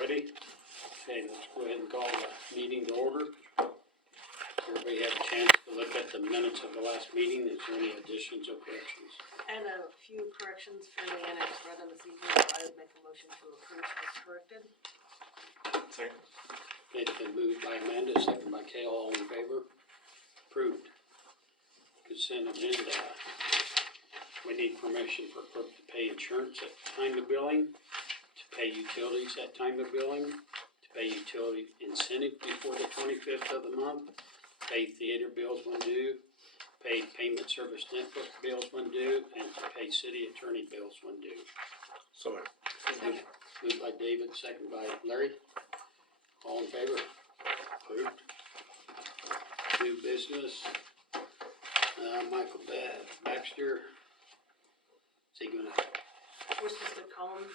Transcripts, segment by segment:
ready? Okay, let's go ahead and call the meeting to order. Everybody have a chance to look at the minutes of the last meeting. Is there any additions or corrections? And a few corrections for the annex read on this evening, so I would make a motion to approve as corrected. Second. It's been moved by Amanda, second by Kale, all in favor? Approved. Consent agenda. We need permission for clerk to pay insurance at time of billing, to pay utilities at time of billing, to pay utility incentive before the 25th of the month, pay theater bills when due, pay payment service network bills when due, and to pay city attorney bills when due. So moved. Moved by David, second by Larry. All in favor? Approved. New business. Michael Baxter. Is he gonna We're supposed to call him.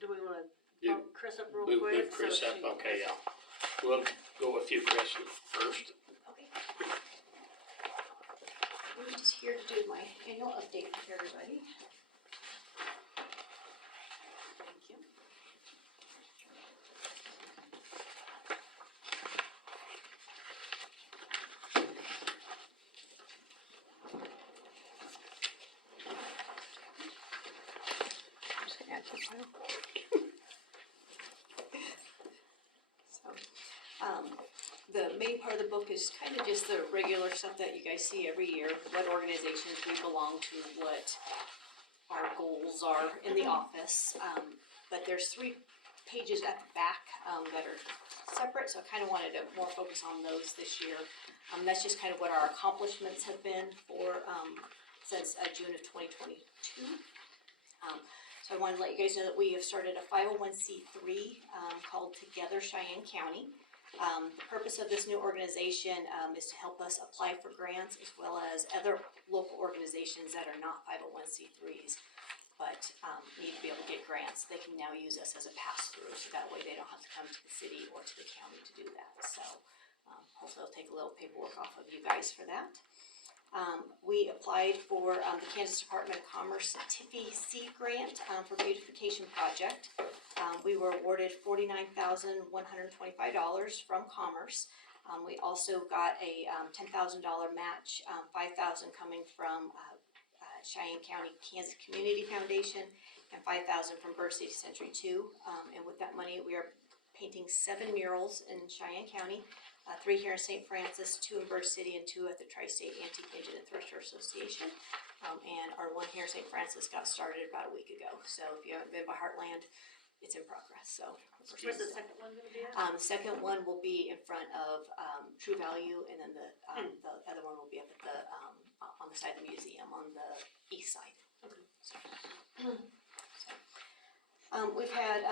Do we want to do? bump Chris up real Move quick? Chris so up, she- okay, yeah. We'll go with you, Chris, first. Okay. I'm just here to do my annual update with everybody. Thank you. I'm just gonna add to the file. The main part of the book is kind of just the regular stuff that you guys see every year, what organizations we belong to, what our goals are in the office. But there's 3 pages at the back that are separate, so I kind of wanted to more focus on those this year. That's just kind of what our accomplishments have been for since June of 2022. So I wanted to let you guys know that we have started a 501c3 called Together Cheyenne County. The purpose of this new organization is to help us apply for grants as well as other local organizations that are not 501c3s but need to be able to get grants. They can now use us as a pass-through, so that way they don't have to come to the city or to the county to do that. So hopefully I'll take a little paperwork off of you guys for that. We applied for the Kansas Department of Commerce TIFI grant for beautification project. We were awarded $49,125 from Commerce. We also got a $10,000 match, $5,000 coming from Cheyenne County Kansas Community Foundation, and $5,000 from Bird City Century 2. And with that money, we are painting 7 murals in Cheyenne County. 3 here in St. Francis, 2 in Bird City, and 2 at the Tri-State Antique Engine and Thresher Association. And our one here in St. Francis got started about a week ago. So if you haven't been by Heartland, it's in progress. So Where's the second one going to be at? the second one will be in front of True Value, and then the other one will be up at the on the side of the museum on the east side. We've had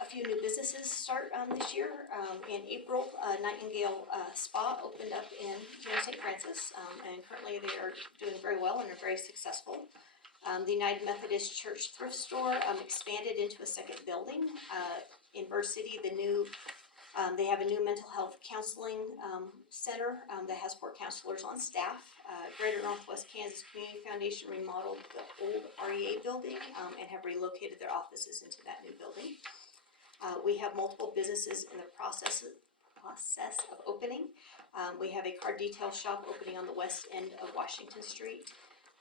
a few new businesses start this year. In April, Nightingale Spa opened up in St. Francis, and currently they are doing very well and are very successful. The United Methodist Church Thrift Store expanded into a second building. In Bird City, they have a new mental health counseling center that has 4 counselors on staff. Greater Northwest Kansas Community Foundation remodeled the old REA building and have relocated their offices into that new building. We have multiple businesses in the process of opening. We have a car detail shop opening on the west end of Washington Street.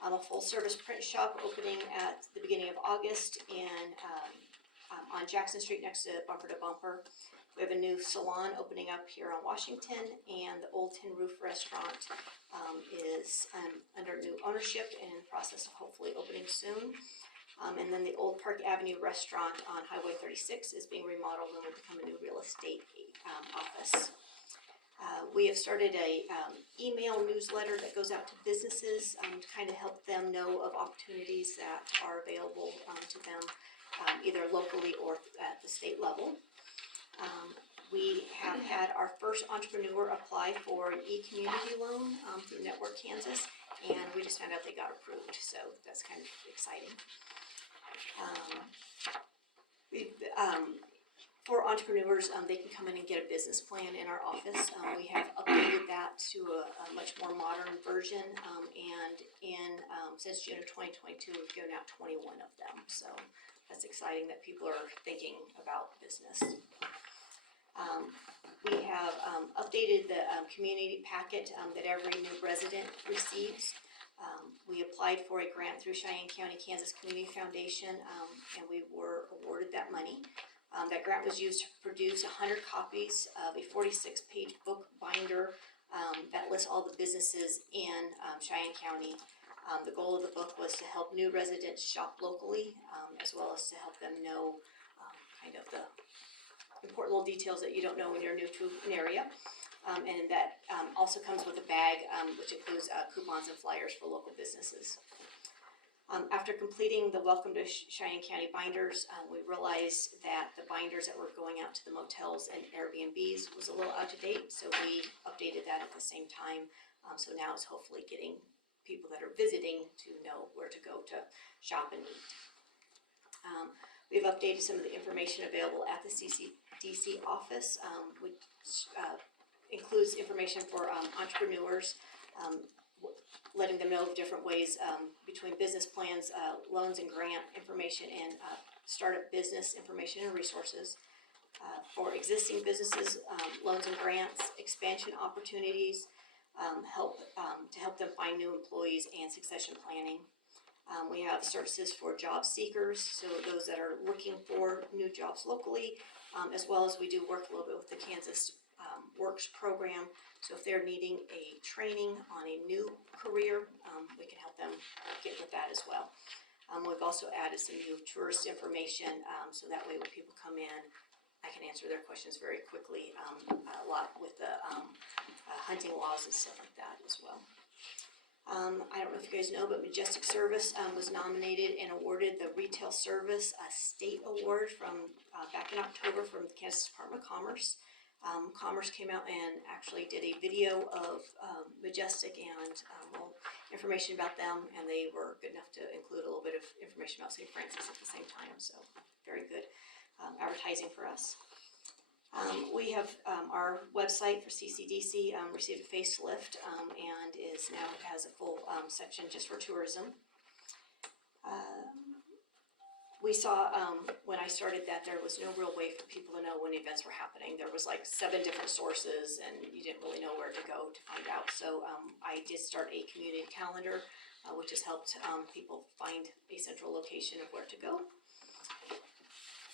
A full-service print shop opening at the beginning of August and on Jackson Street next to Bumper to Bumper. We have a new salon opening up here on Washington, and the Old Tin Roof Restaurant is under new ownership and in the process of hopefully opening soon. And then the Old Park Avenue Restaurant on Highway 36 is being remodeled and will become a new real estate office. We have started a email newsletter that goes out to businesses to kind of help them know of opportunities that are available to them either locally or at the state level. We have had our first entrepreneur apply for an e-community loan through Network Kansas, and we just found out they got approved, so that's kind of exciting. For entrepreneurs, they can come in and get a business plan in our office. We have updated that to a much more modern version, and since June of 2022, we've given out 21 of them. So that's exciting that people are thinking about business. We have updated the community packet that every new resident receives. We applied for a grant through Cheyenne County, Kansas Community Foundation, and we were awarded that money. That grant was used to produce 100 copies of a 46-page book binder that lists all the businesses in Cheyenne County. The goal of the book was to help new residents shop locally, as well as to help them know kind of the important little details that you don't know when you're new to an area. And that also comes with a bag, which includes coupons and flyers for local businesses. After completing the Welcome to Cheyenne County binders, we realized that the binders that were going out to the motels and Airbnbs was a little out of date, so we updated that at the same time. So now it's hopefully getting people that are visiting to know where to go to shop and eat. We've updated some of the information available at the CCDC office, which includes information for entrepreneurs, letting them know of different ways between business plans, loans and grant information, and startup business information and resources. For existing businesses, loans and grants, expansion opportunities, to help them find new employees, and succession planning. We have services for job seekers, so those that are looking for new jobs locally, as well as we do work a little bit with the Kansas Works program. So if they're needing a training on a new career, we can help them get with that as well. We've also added some new tourist information, so that way when people come in, I can answer their questions very quickly, a lot with the hunting laws and stuff like that as well. I don't know if you guys know, but Majestic Service was nominated and awarded the Retail Service State Award from back in October from the Kansas Department of Commerce. Commerce came out and actually did a video of Majestic and information about them, and they were good enough to include a little bit of information about St. Francis at the same time, so very good advertising for us. We have our website for CCDC received a facelift and is now has a full section just for tourism. We saw when I started that there was no real way for people to know when events were happening. There was like 7 different sources and you didn't really know where to go to find out. So I did start a community calendar, which has helped people find a central location of where to go.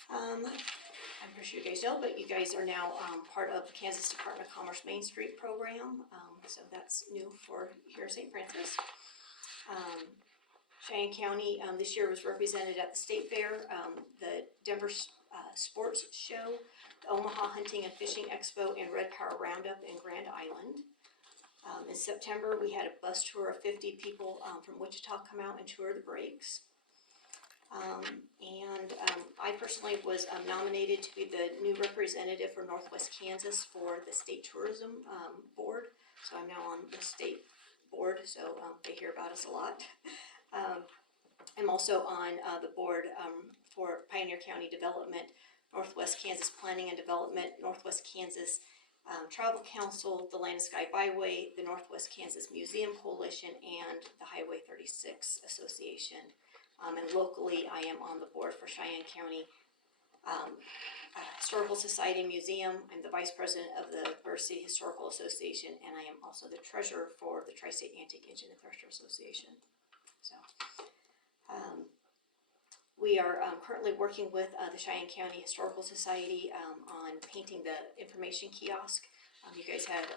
I'm pretty sure you guys know, but you guys are now part of the Kansas Department of Commerce Main Street program. So that's new for here in St. Francis. Cheyenne County this year was represented at the State Fair, the Denver Sports Show, the Omaha Hunting and Fishing Expo, and Red Power Roundup in Grand Island. In September, we had a bus tour of 50 people from Wichita come out and tour the breaks. I personally was nominated to be the new representative for Northwest Kansas for the State Tourism Board. So I'm now on the state board, so they hear about us a lot. I'm also on the board for Pioneer County Development, Northwest Kansas Planning and Development, Northwest Kansas Travel Council, the Land and Sky Byway, the Northwest Kansas Museum Coalition, and the Highway 36 Association. And locally, I am on the board for Cheyenne County Historical Society Museum. I'm the vice president of the Burr City Historical Association, and I am also the treasurer for the Tri-State Antique Engine and Thresher Association. So, we are currently working with the Cheyenne County Historical Society on painting the information kiosk. You guys had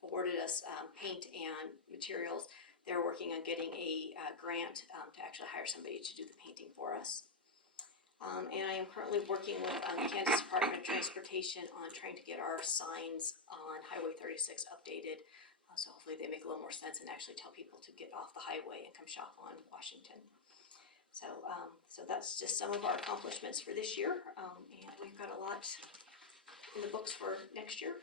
awarded us paint and materials. They're working on getting a grant to actually hire somebody to do the painting for us. And I am currently working with the Kansas Department of Transportation on trying to get our signs on Highway 36 updated. So hopefully they make a little more sense and actually tell people to get off the highway and come shop on Washington. So that's just some of our accomplishments for this year. And we've got a lot in the books for next year.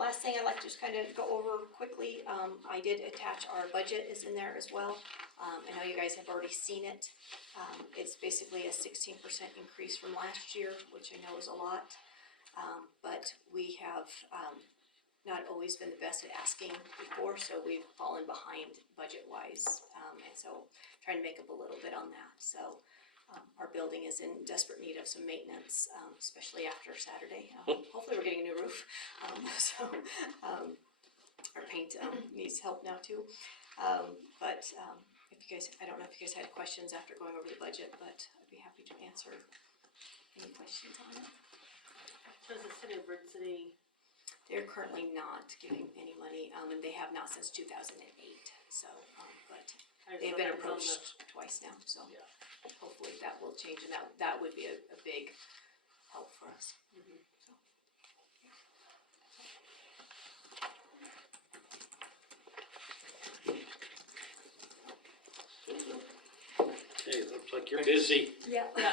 Last thing I'd like to just kind of go over quickly, I did attach our budget is in there as well. I know you guys have already seen it. It's basically a 16% increase from last year, which I know is a lot. But we have not always been the best at asking before, so we've fallen behind budget-wise. And so trying to make up a little bit on that. So our building is in desperate need of some maintenance, especially after Saturday. Hopefully we're getting a new roof. Our paint needs help now too. But if you guys, I don't know if you guys had questions after going over the budget, but I'd be happy to answer any questions on it. So is the city of Bird City, They're currently not getting any money, and they have not since 2008. So, but I just they've know been that was on the- approached twice now. So Yeah. hopefully that will change, and that would be a big help for us. Mhm. So. Okay, looks like you're busy. Yeah. Yeah.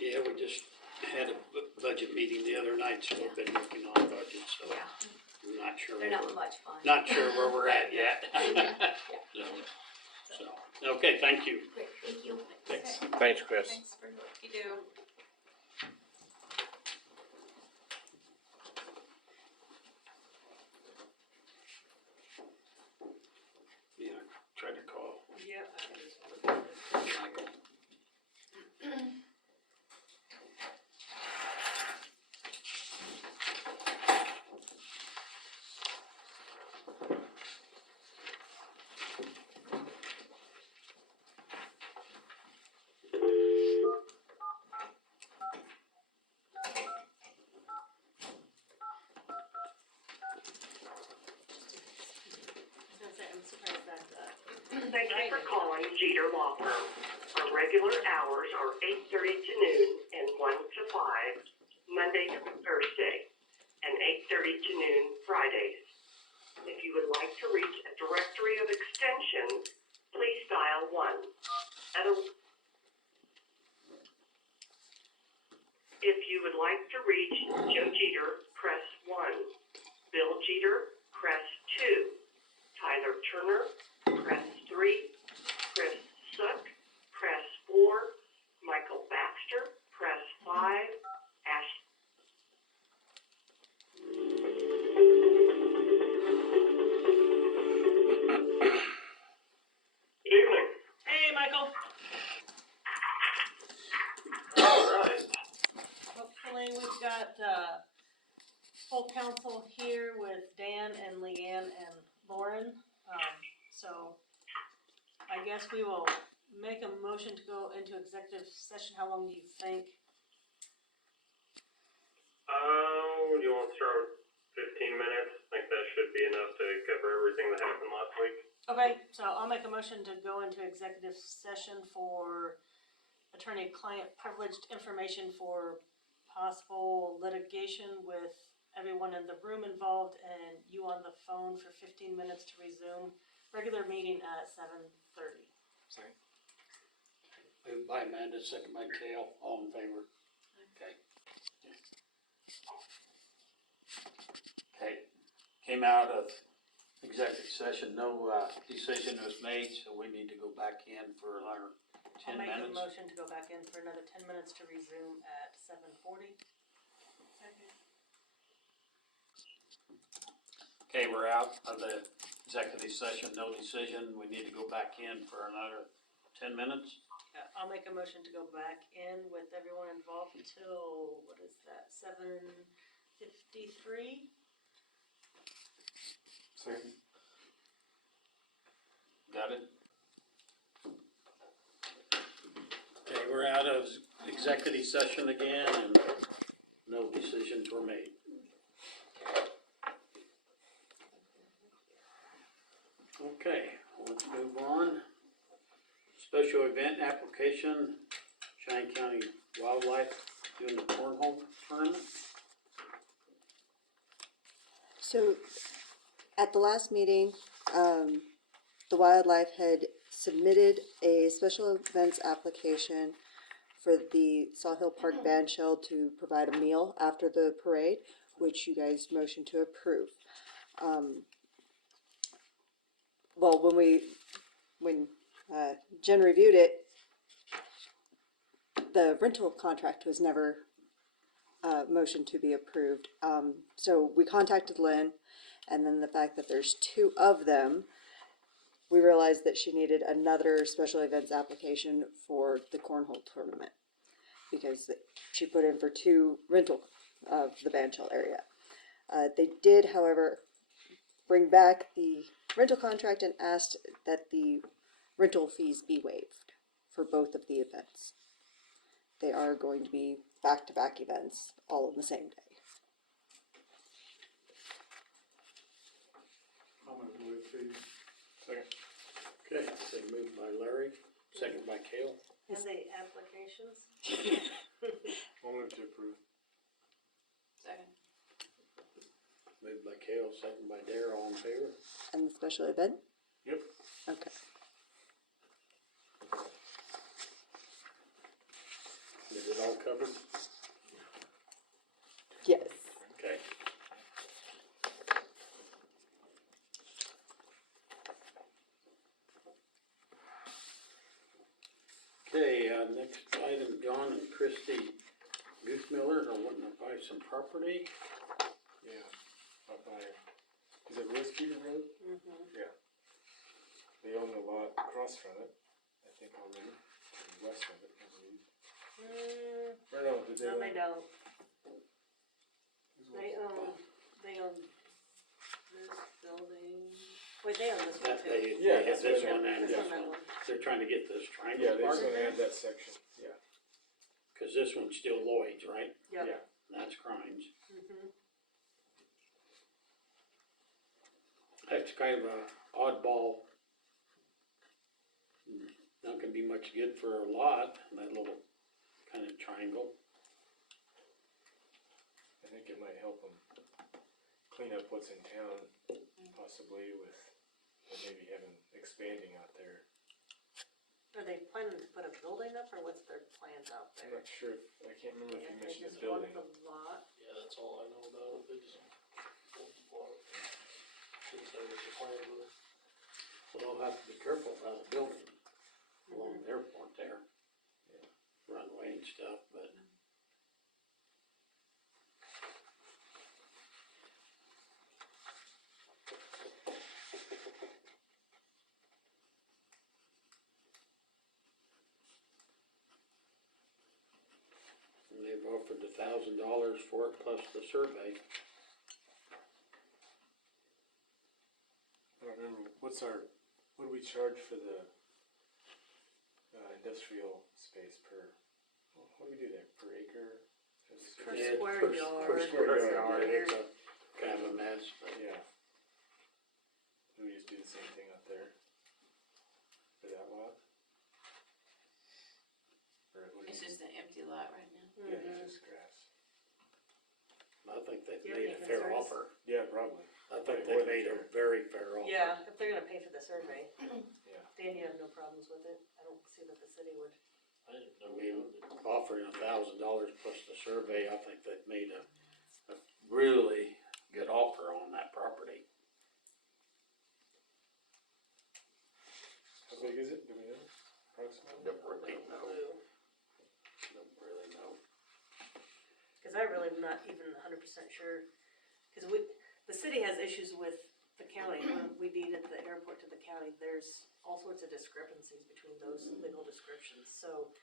Yeah, we just had a budget meeting the other night, so we've been working on budget, so Yeah, I'm not sure. they're where not we're- much fun. Not sure where we're at yet. So, okay, thank you. Great, thank you. Thanks. Thanks, Chris. Thanks for what you do. Yeah, try to call Yeah. Michael. I'm surprised that, Thank you for calling Jeter Law Firm. Our regular hours are 8:30 to noon and 1 to 5, Monday through Thursday, and 8:30 to noon Fridays. If you would like to reach a directory of extensions, please dial 1. If you would like to reach Joe Jeter, press 1. Bill Jeter, press 2. Tyler Turner, press 3. Chris Sook, press 4. Michael Baxter, press 5. Ash. Good evening. hey, Michael. Alright. Hopefully we've got, full council here with Dan and Leanne and Lauren. So I guess we will make a motion to go into executive session. How long do you think? You want to start with 15 minutes? I think that should be enough to cover everything that happened last week. Okay, so I'll make a motion to go into executive session for attorney-client privileged information for possible litigation with everyone in the room involved and you on the phone for 15 minutes to resume regular meeting at 7:30. Second. Moved by Amanda, second by Kale, all in favor? Okay. Okay, came out of executive session, no, decision was made, so we need to go back in for our I'll 10 make a minutes. motion to go back in for another 10 minutes to resume at 7:40. Okay, we're out of the executive session, no decision, we need to go back in for another 10 minutes. I'll make a motion to go back in with everyone involved until, what is that, 7:53? Second. Got it? Okay, we're out of executive session again and no decisions were made. Okay, let's move on. Special event application, Cheyenne County Wildlife doing the cornhole tournament. So, at the last meeting, the wildlife had submitted a special events application for the Saw Hill Park Band Shell to provide a meal after the parade, which you guys motioned to approve. Well, when Jen reviewed it, the rental contract was never motion to be approved. So we contacted Lynn, and then the fact that there's two of them, we realized that she needed another special events application for the cornhole tournament, because she put in for two rental of the bandshell area. They did, however, bring back the rental contract and asked that the rental fees be waived for both of the events. They are going to be back-to-back events, all on the same day. I'll move to waive fees. Second. Okay, so moved by Larry, second by Kale. And the applications? I'll move to approve. Second. Moved by Kale, second by Dare, all in favor? And the special event? Yep. Okay. Is it all covered? Yes. Okay. Okay, next item, John and Christy Goosemiller are wanting to buy some property. Yeah. Up by, is it Roskeeter Road? Mm-hmm. Yeah. They own the lot across from it, I think already, or west of it, I believe. Or no, did they? No, they don't. Who's They west? own this building. Wait, they own this one That too. they, Yeah, they have that's this what I one meant. and This this one, that one. one. They're trying to get this triangle Yeah, they part, just wanna add that section, yeah. cause this one's still Lloyd's, right? Yep. Yeah. And that's Crimes. Mm-hmm. That's kind of a oddball. Not gonna be much good for a lot, that little kind of triangle. I think it might help them clean up what's in town, possibly with maybe having, expanding out there. Are they planning to put a building up, or what's their plans out I'm there? not sure, I can't remember if you They mentioned just the want building. the lot. Yeah, that's all I know about it, they just, shouldn't say what the plans were. Well, they'll have to be careful about the building along the airport there. Runway and stuff, but. And they've offered $1,000 for it plus the survey. I don't remember, what do we charge for the, industrial space per, what do we do there, per acre? Per Yeah, square per- yard. Per square Per yard, yard. it's a kind of a mess, but. Yeah. Do we just do the same thing out there? For that lot? Or what do It's you- just an empty lot right now. Yeah, it's just grass. I think they've Do you have made any a fair concerns? offer. Yeah, probably. I think they made a very fair offer. Yeah, if they're gonna pay for the survey. Yeah. Dan, you have no problems with it? I don't see that the city would. I didn't I know. mean, offering $1,000 plus the survey, I think they've made a really good offer on that property. How big is it? Do we know? Approximately? Don't really know. Don't really know. Cause I really am not even 100% sure, cause the city has issues with the county, when we deeded the airport to the county, there's all sorts of discrepancies between those legal descriptions, so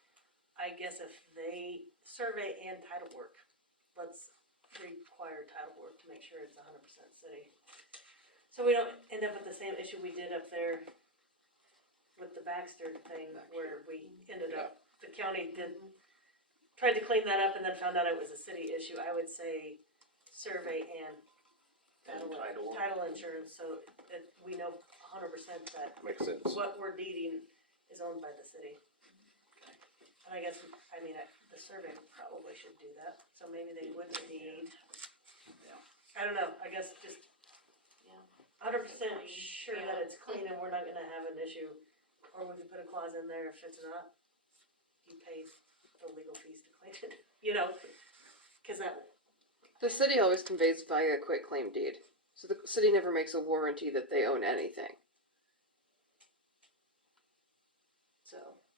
I guess if they survey and title work, let's require title work to make sure it's 100% city. So we don't end up with the same issue we did up there with the Baxter thing, where we ended up, the county tried to clean that up and then found out it was a city issue. I would say survey and title insurance, so that we know 100% that Makes sense. what we're deeding is owned by the city. And I guess, the survey probably should do that, so maybe they wouldn't need. I don't know, I guess just Yeah. 100% sure that it's clean and we're not gonna have an issue. Or we could put a clause in there, if it's not, you pay the legal fees to clean it, cause that, The city always conveys via quitclaim deed, so the city never makes a warranty that they own anything. so.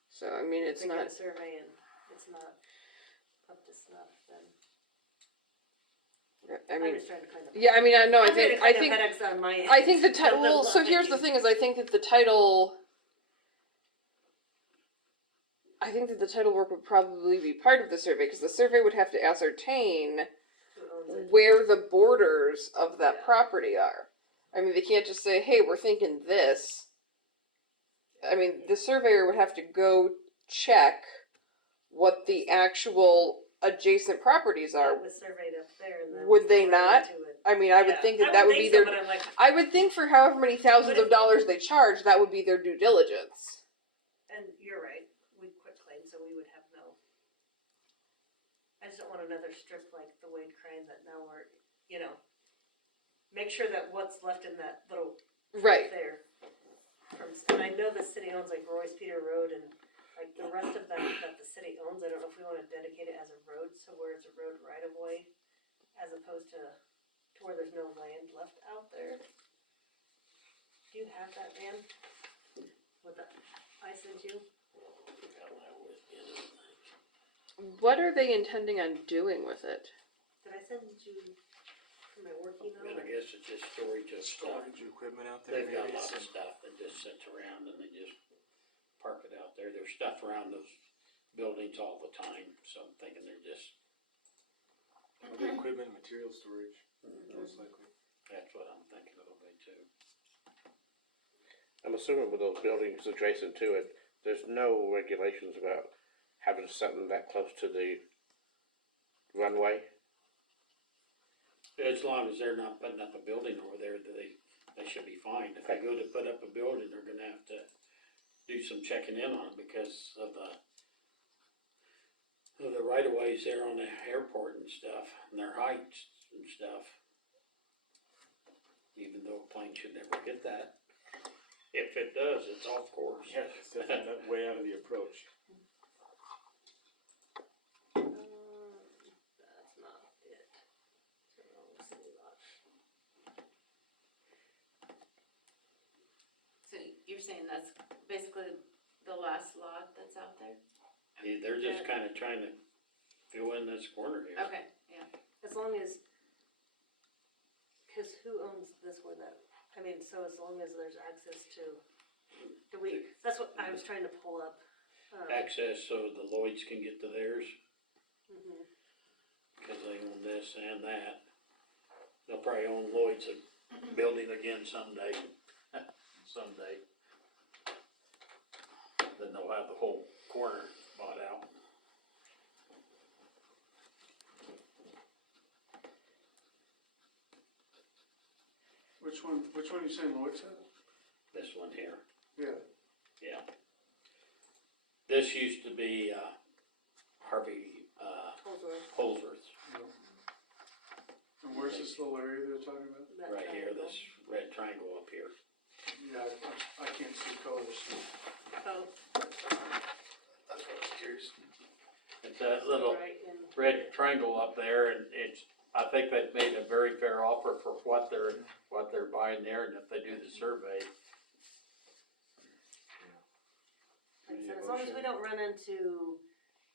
So I mean, If it's they get not. a survey and it it's not up to snuff, then I I'm mean, just trying to clean up. yeah, I mean, I know, I'm trying to I clean think, up headaches on my end. I think the title, well, so here's the thing is I think that the title work would probably be part of the survey, because the survey would have to ascertain Who owns it? where the borders of that property are. I mean, they can't just say, hey, we're thinking this. I mean, the surveyor would have to go check what the actual adjacent properties are. It was surveyed up there and then. Would they poured not? into it. I mean, I would Yeah, think that I that would be think so, their, but I'm like, I would think for however many thousands But of dollars they charge, that would be their due diligence. and you're right, we quit claim, so we would have no. I just don't want another strip like the Wade Crane that now we're, make sure that what's left in that little Right. there. And I know the city owns like Royce Peter Road and like the rest of that the city owns, I don't know if we wanna dedicate it as a road, so where it's a road right of way, as opposed to where there's no land left out there. Do you have that, Dan? What I sent you? What are they intending on doing with it? Did I send you from my work email? And I guess it's just storage of stuff. Storage equipment out there. They've got maybe lots of some- stuff that just sits around and they just park it out there. There's stuff around those buildings all the time, so I'm thinking they're just, Other equipment, material storage, most likely. that's what I'm thinking it'll be too. I'm assuming with those buildings adjacent to it, there's no regulations about having something that close to the runway. As long as they're not putting up a building over there, they should be fine. If they go to put up a building, they're gonna have to do some checking in on it because of the right of ways there on the airport and stuff, and their heights and stuff. Even though a plane should never get that. If it does, it's off course. Yeah, it's definitely not way out of the approach. That's not it. City lot. So you're saying that's basically the last lot that's out there? They're just kinda trying to fill in this corner here. Okay, yeah. As long as, cause who owns this where that, so as long as there's access to, that's what I was trying to pull up. Access so the Lloyds can get to theirs, Mhm. cause they own this and that. They'll probably own Lloyd's building again someday, someday. Then they'll have the whole corner bought out. Which one you saying, Lloyd said? This one here, Yeah. yeah. This used to be, Harvey, Holsworth, And where's this little area they're talking about? That right here, triangle. this red triangle up here. Yeah, I can't see colors. Oh, That's what I was curious. It's that little right in. red triangle up there, and I think they've made a very fair offer for what they're buying there, and if they do the survey. Like I said, as long as we don't run into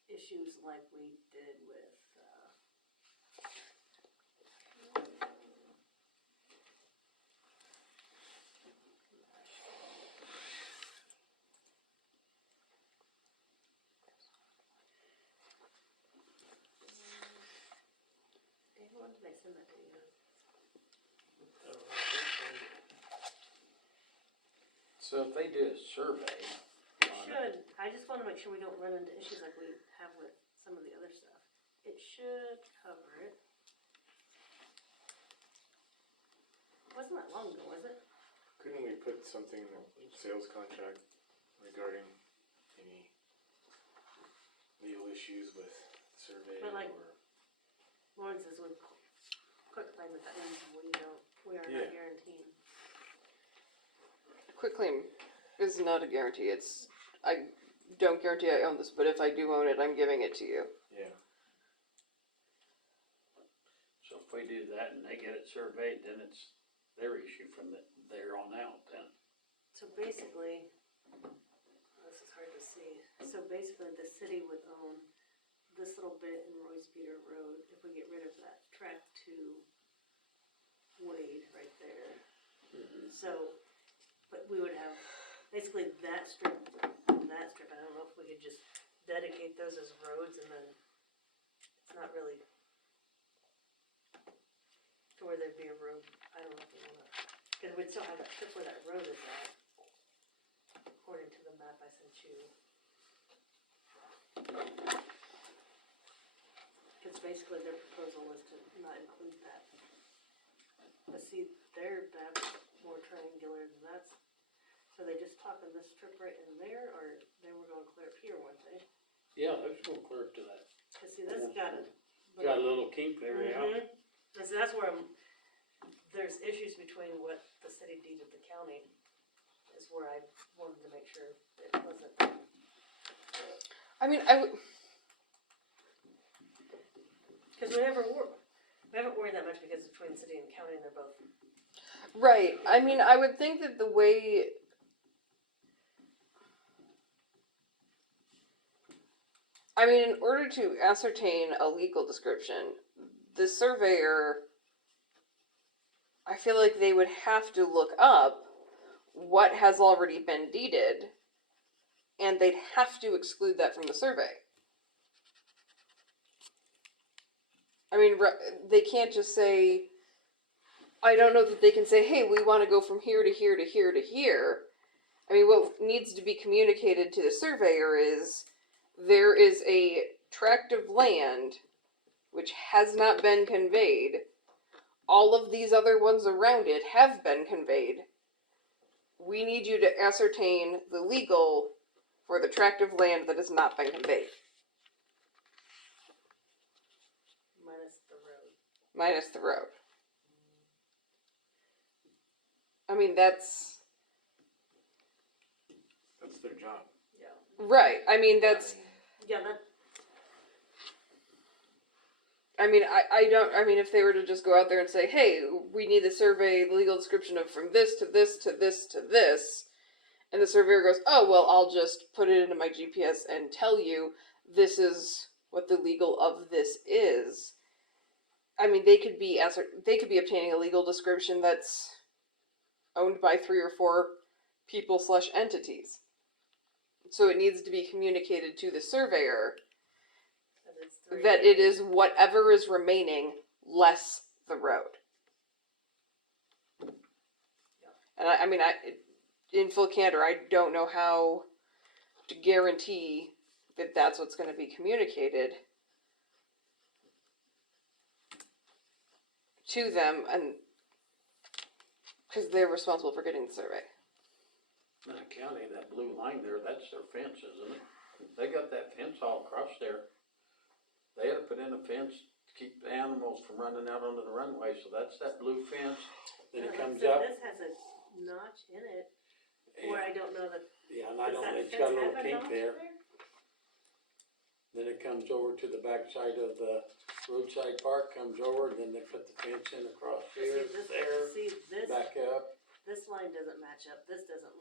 issues like we did with, when did I send that to you? So if they do a survey on it, Should, I just wanna make sure we don't run into issues like we have with some of the other stuff. It should cover it. Wasn't that long ago, was it? Couldn't we put something in the sales contract regarding any legal issues with survey But like- or? Lawrence says with quick claim that means we are Yeah. not guaranteeing. Quitclaim is not a guarantee. I don't guarantee I own this, but if I do own it, I'm giving it to you. Yeah. so if we do that and they get it surveyed, then it's their issue from there on out then. So basically, this is hard to see, so basically the city would own this little bit in Royce Peter Road, if we get rid of that track to Wade right there. So, but we would have basically that strip, I don't know if we could just dedicate those as roads and then it's not really to where there'd be a road, I don't know if we wanna, cause we'd still have that strip where that road is at, according to the map I sent you. Cause basically their proposal was to not include that. But see, their map's more triangular than that's, so they just talking this strip right in there, or they were gonna clear up here, weren't they? Yeah, let's go clear to that. Cause see, that's got a. Got a little kink there, yeah. Mhm. So that's where there's issues between what the city deeded the county, is where I wanted to make sure it wasn't. I mean, Cause we haven't worried that much because it's between city and county and they're both. right. I mean, I would think that the way. I mean, in order to ascertain a legal description, the surveyor, I feel like they would have to look up what has already been deeded, and they'd have to exclude that from the survey. I mean, they can't just say, I don't know that they can say, hey, we want to go from here to here to here to here. I mean, what needs to be communicated to the surveyor is there is a tract of land which has not been conveyed. All of these other ones around it have been conveyed. We need you to ascertain the legal for the tract of land that has not been conveyed. Minus the road. Minus the road. I mean, that's their job. Yeah. right. I mean, that's. Yeah, that. I mean, I mean, if they were to just go out there and say, hey, we need a survey, legal description of from this to this to this to this, and the surveyor goes, oh, well, I'll just put it into my GPS and tell you this is what the legal of this is. I mean, they could be obtaining a legal description that's owned by 3 or 4 people / entities. So it needs to be communicated to the surveyor that it is whatever is remaining less the road. And I mean, in full candor, I don't know how to guarantee that that's what's going to be communicated to them, and because they're responsible for getting the survey. In the county, that blue line there, that's their fence, isn't it? They got that fence all across there. They had to put in a fence to keep the animals from running out onto the runway, so that's that blue fence. Then it comes So up. this has a notch in it, where I don't know that. Yeah, and I Does don't, that it's got a fence little have a kink notch there. in Then it comes over to the backside of the roadside park, comes over, and then they put the fence in across here, there, See, this, back up. this line doesn't match up, this doesn't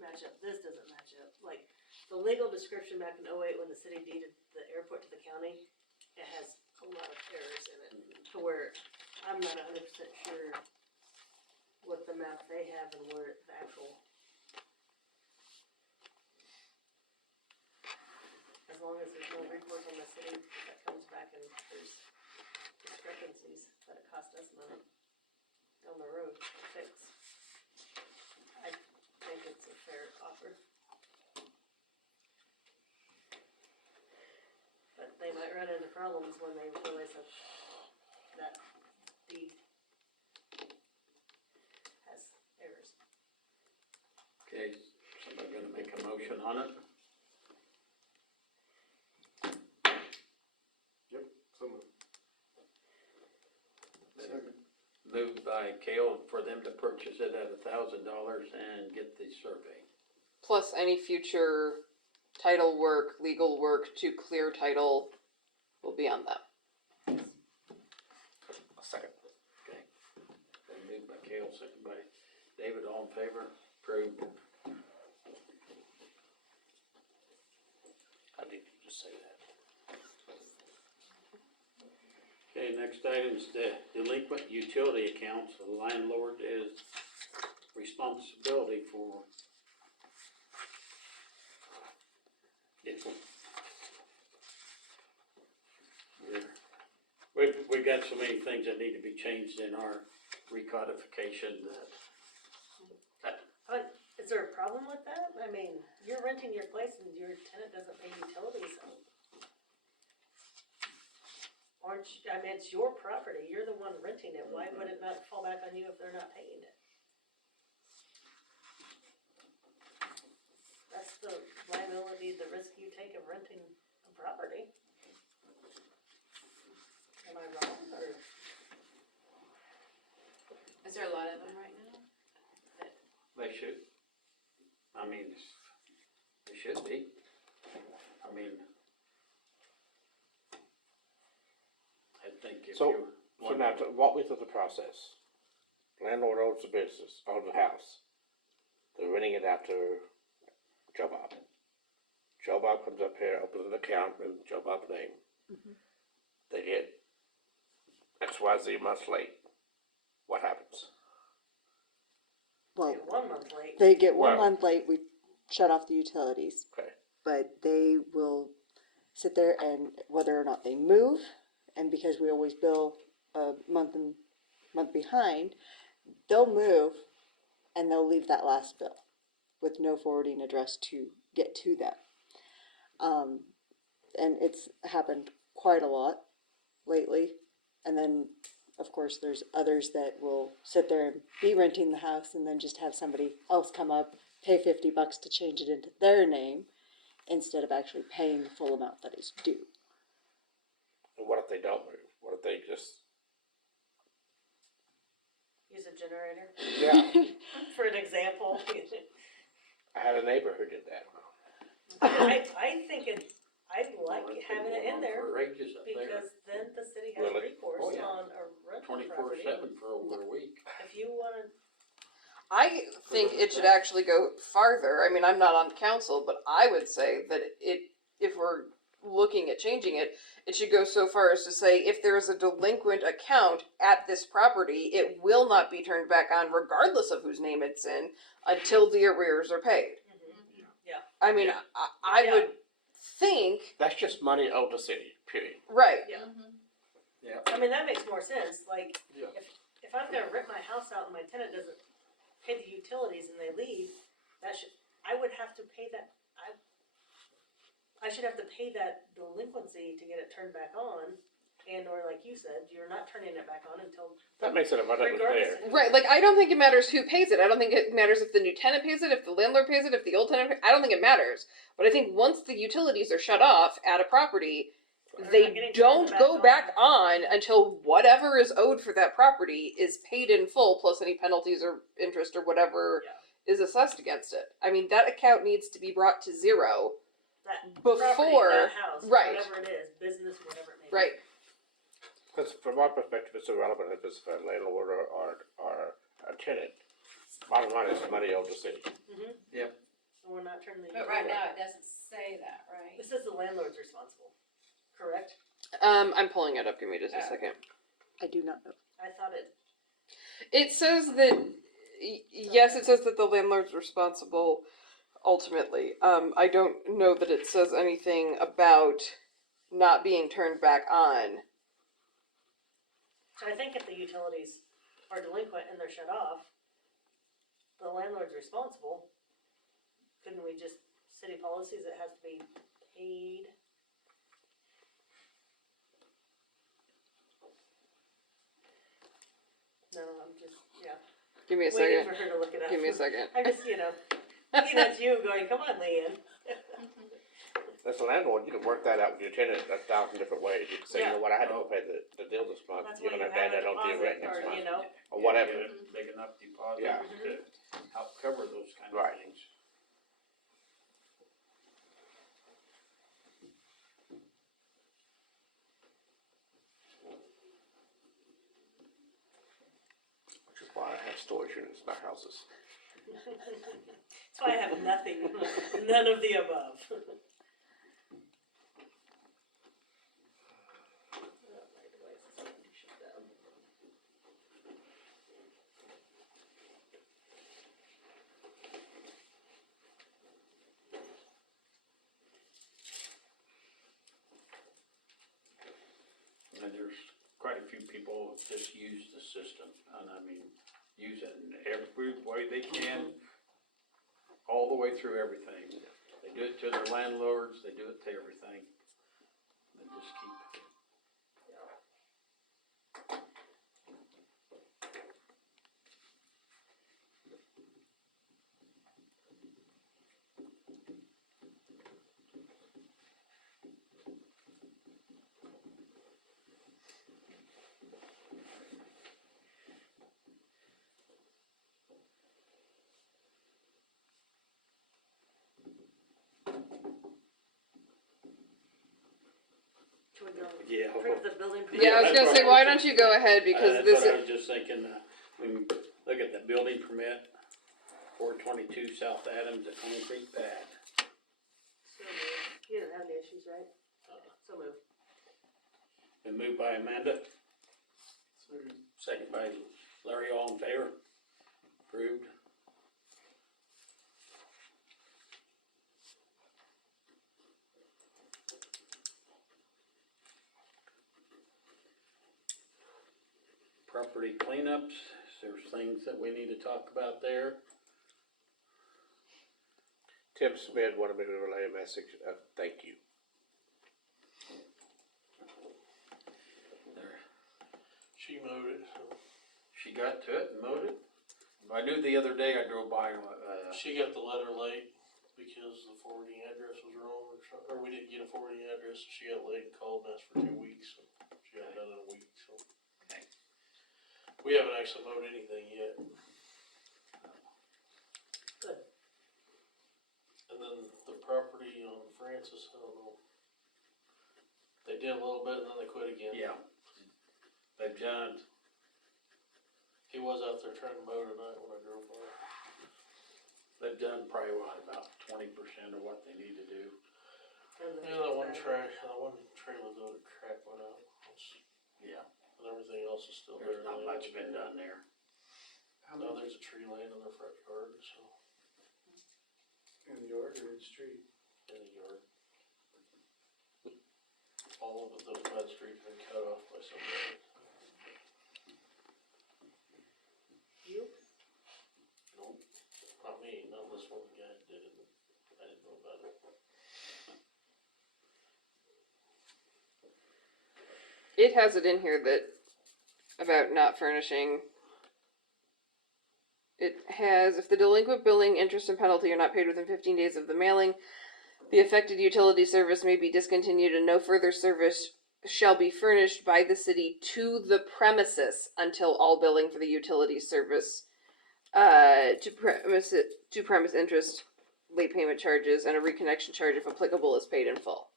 match up, this doesn't match up. Like, the legal description back in 08 when the city deeded the airport to the county, it has a lot of errors in it, to where I'm not 100% sure what the map they have and where the actual. As long as there's no report from the city that comes back and there's discrepancies that it cost us money down the road to fix. I think it's a fair offer. But they might run into problems when they realize that deed has errors. Okay, somebody gonna make a motion on it? Yep, so moved. Moved by Kale for them to purchase it at $1,000 and get the survey. Plus any future title work, legal work to clear title will be on them. A second. Okay. Been moved by Kale, second by David, all in favor? Approved. I need you to say that. Okay, next item is the delinquent utility accounts. The landlord is responsibility for it. We've got so many things that need to be changed in our recodification that, Is there a problem with that? I mean, you're renting your place and your tenant doesn't pay utilities, so. I mean, it's your property, you're the one renting it, why would it not fall back on you if they're not paying it? That's the liability, the risk you take of renting a property. Am I wrong, or? Is there a lot of them right now? they should. I mean, they should be. I mean, I think if So- you. So now, walk me through the process. Landlord owns the business, owns the house. They're renting it out to Joe Bob. Joe Bob comes up here, opens an account in Joe Bob's name. They get XYZ months late. What happens? Well, 1 month late. they get one Well- month late, we shut off the utilities. Okay. But they will sit there and whether or not they move, and because we always bill a month behind, they'll move and they'll leave that last bill with no forwarding address to get to them. And it's happened quite a lot lately. And then, of course, there's others that will sit there and be renting the house and then just have somebody else come up, pay $50 to change it into their name instead of actually paying the full amount that is due. And what if they don't move? What if they just? Use a generator, Yeah. for an example. I had a neighbor who did that. I think I like Well, it's having been it in going on there, for ages up there. because then the city has Really? recourse Oh, yeah. on a rental property. 24/7 for over a week. If you wanna, I think it should actually go farther. I mean, I'm not on council, but I would say that if we're looking at changing it, it should go so far as to say if there is a delinquent account at this property, it will not be turned back on regardless of whose name it's in until the arrears are paid. yeah, I mean, I Yeah. would think, That's just money owed the city. Period. right. yeah. Yeah. I mean, that makes more sense, like, Yeah. if I'm gonna rent my house out and my tenant doesn't pay the utilities and they leave, I would have to pay that, I should have to pay that delinquency to get it turned back on, and or like you said, you're not turning it back on until. That makes it abundantly Regardless clear. of- Right, like I don't think it matters who pays it. I don't think it matters if the new tenant pays it, if the landlord pays it, if the old tenant. I don't think it matters. But I think once the utilities are shut off at a property, They're not they getting don't turned go back on until whatever is owed for that property is paid in full, plus any penalties or interest or whatever Yeah. is assessed against it. I mean, that account needs to be brought to zero That before, property, that house, right. whatever it is, business, whatever it may be. right? Because from our perspective, it's irrelevant if it's a landlord or a tenant. Bottom line is money owed the city. Yep. So we're not turning the. But right now, it doesn't say that, right? This is the landlord's responsible, correct? I'm pulling it up. Give me just a second. I do not know. I thought it, It says that yes, it says that the landlord's responsible ultimately. I don't know that it says anything about not being turned back on. so I think if the utilities are delinquent and they're shut off, the landlord's responsible. Couldn't we just, city policies, it has to be paid? No, I'm just, yeah, Give me a waiting second. for her to look it up. Give me a second. I just, looking at you going, come on, Leanne. As a landlord, you can work that out with your tenant 1,000 different ways. You can say, Yeah. you know what, I had to go pay the bill this month. That's You're why you gonna have add a that onto your rent deposit, next or, month, know, or whatever. Get a big enough deposit Yeah. to help cover those kind of Right. things. Which is why I have storage units in my houses. that's why I have nothing, none of the above. people just use the system, and I mean, use it in every way they can, all the way through everything. They do it to their landlords, they do it to everything. They just keep. Should we go Yeah. approve the building permit? Yeah, I was that's gonna what say, I why was don't you go ahead, because That's this, what I was just thinking, when, look at the building permit, 422 South Adams, a concrete pad. So moved. You didn't have any issues, right? So moved. Been moved by Amanda, Second. second by Larry, all in favor? Approved. Property cleanups, there's things that we need to talk about there. Tim Smith wanted me to relay a message of thank you. There. She mowed it, so. She got to it and mowed it. I knew the other day I drove by, She got the letter late because the forwarding address was wrong or something, or we didn't get a forwarding address, so she got late and called and asked for 2 weeks, so she got it done in a week, so. Okay. We haven't actually mowed anything yet. Good. And then the property on Francis, I don't know. They did a little bit and then they quit again. yeah. They've done, He was out there trying to mow tonight when I drove by. they've done probably what, about 20% of what they need to do. And then Yeah, that one back. trailer though, the crack went out. Yeah. And everything else is still there. There's not much been done there. How No, many there's a tree laying in their front yard, so, in the yard or in the street? in the yard. All of the bed street been cut off by somebody. You? Nope, not me, not this one guy did it. I didn't know about it. it has it in here that, about not furnishing. It has, if the delinquent billing, interest, and penalty are not paid within 15 days of the mailing, the affected utility service may be discontinued and no further service shall be furnished by the city to the premises until all billing for the utility service, to premise interest, late payment charges, and a reconnection charge if applicable is paid in full.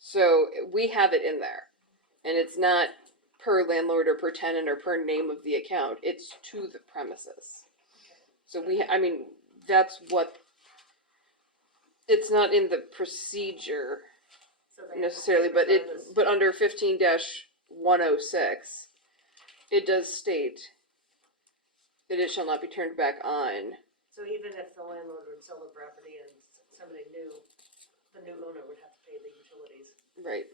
So we have it in there, and it's not per landlord or per tenant or per name of the account. It's to the premises. So I mean, that's what, it's not in the procedure So they have to necessarily, but sign this. but under 15-106, it does state that it shall not be turned back on. So even if the landlord would sell the property and somebody new, the new owner would have to pay the utilities, Right.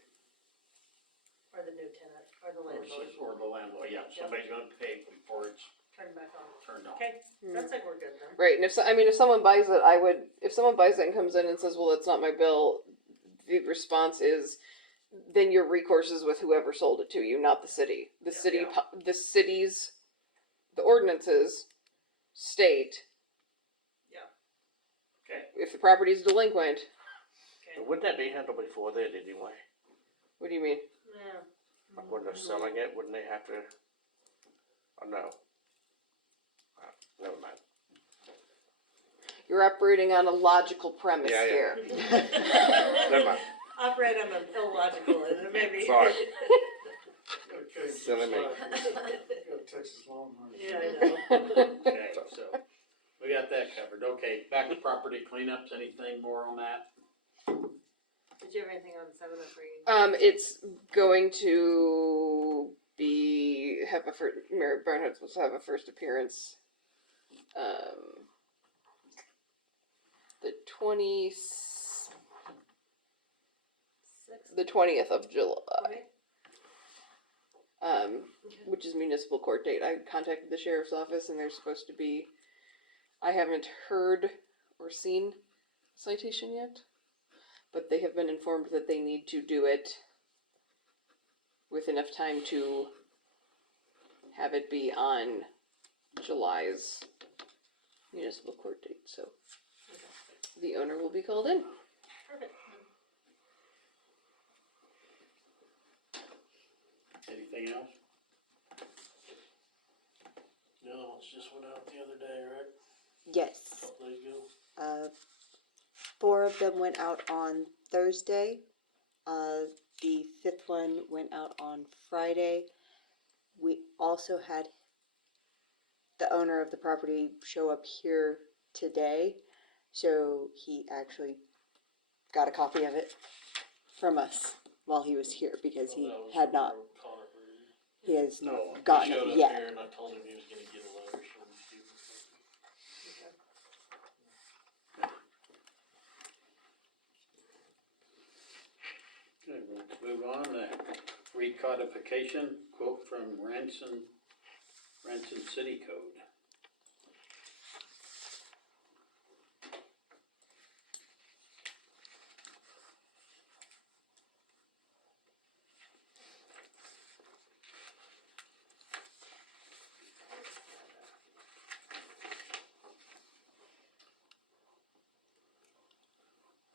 or the new tenant, or the landlord, Or the landlord, yeah, somebody's gonna pay before it's turn it back on. turned on. Okay, sounds like we're good then. Right, and if someone buys it, if someone buys it and comes in and says, "Well, that's not my bill," the response is, then your recourse is with whoever sold it to you, not the city. The ordinances state Okay. if the property is delinquent. Okay. But wouldn't that be handled before then anyway? What do you mean? Yeah. Like when they're selling it, wouldn't they have to? Oh no. Never mind. You're operating on a logical premise Yeah, here. Never mind. Operate on an illogical, and maybe. Sorry. Okay. Silly me. You got Texas Longhorn. Yeah, I know. Okay, so, we got that covered. Okay, back to property cleanups, anything more on that? Did you have anything on 703? It's going to Mary Barnhart's supposed to have a first appearance. The 20th of July. Okay. which is municipal court date. I contacted the sheriff's office and they're supposed to be, I haven't heard or seen a citation yet, but they have been informed that they need to do it with enough time to have it be on July's municipal court date, so the owner will be called in. Perfect. Anything else? The other ones just went out the other day, right? Yes. Couple days ago. 4 of them went out on Thursday. The 5th one went out on Friday. We also had the owner of the property show up here today, so he actually got a copy of it from us while he was here because he had not, he has not gotten He showed it up yet. here and I told him he was gonna get a letter, so we gave him a copy. Okay, let's move on to recodification, quote from Ranson City Code.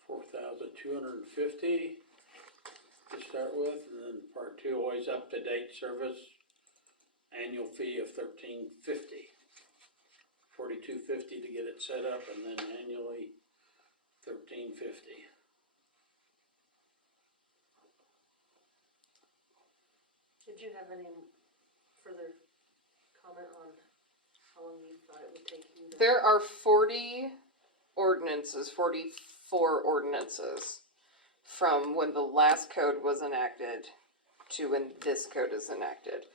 $4,250 to start with, and then part 2, always up to date service, annual fee of $1,350. $4,250 to get it set up, and then annually $1,350. Did you have any further comment on how long you thought it would take you to? There are 40 ordinances, 44 ordinances from when the last code was enacted to when this code is enacted.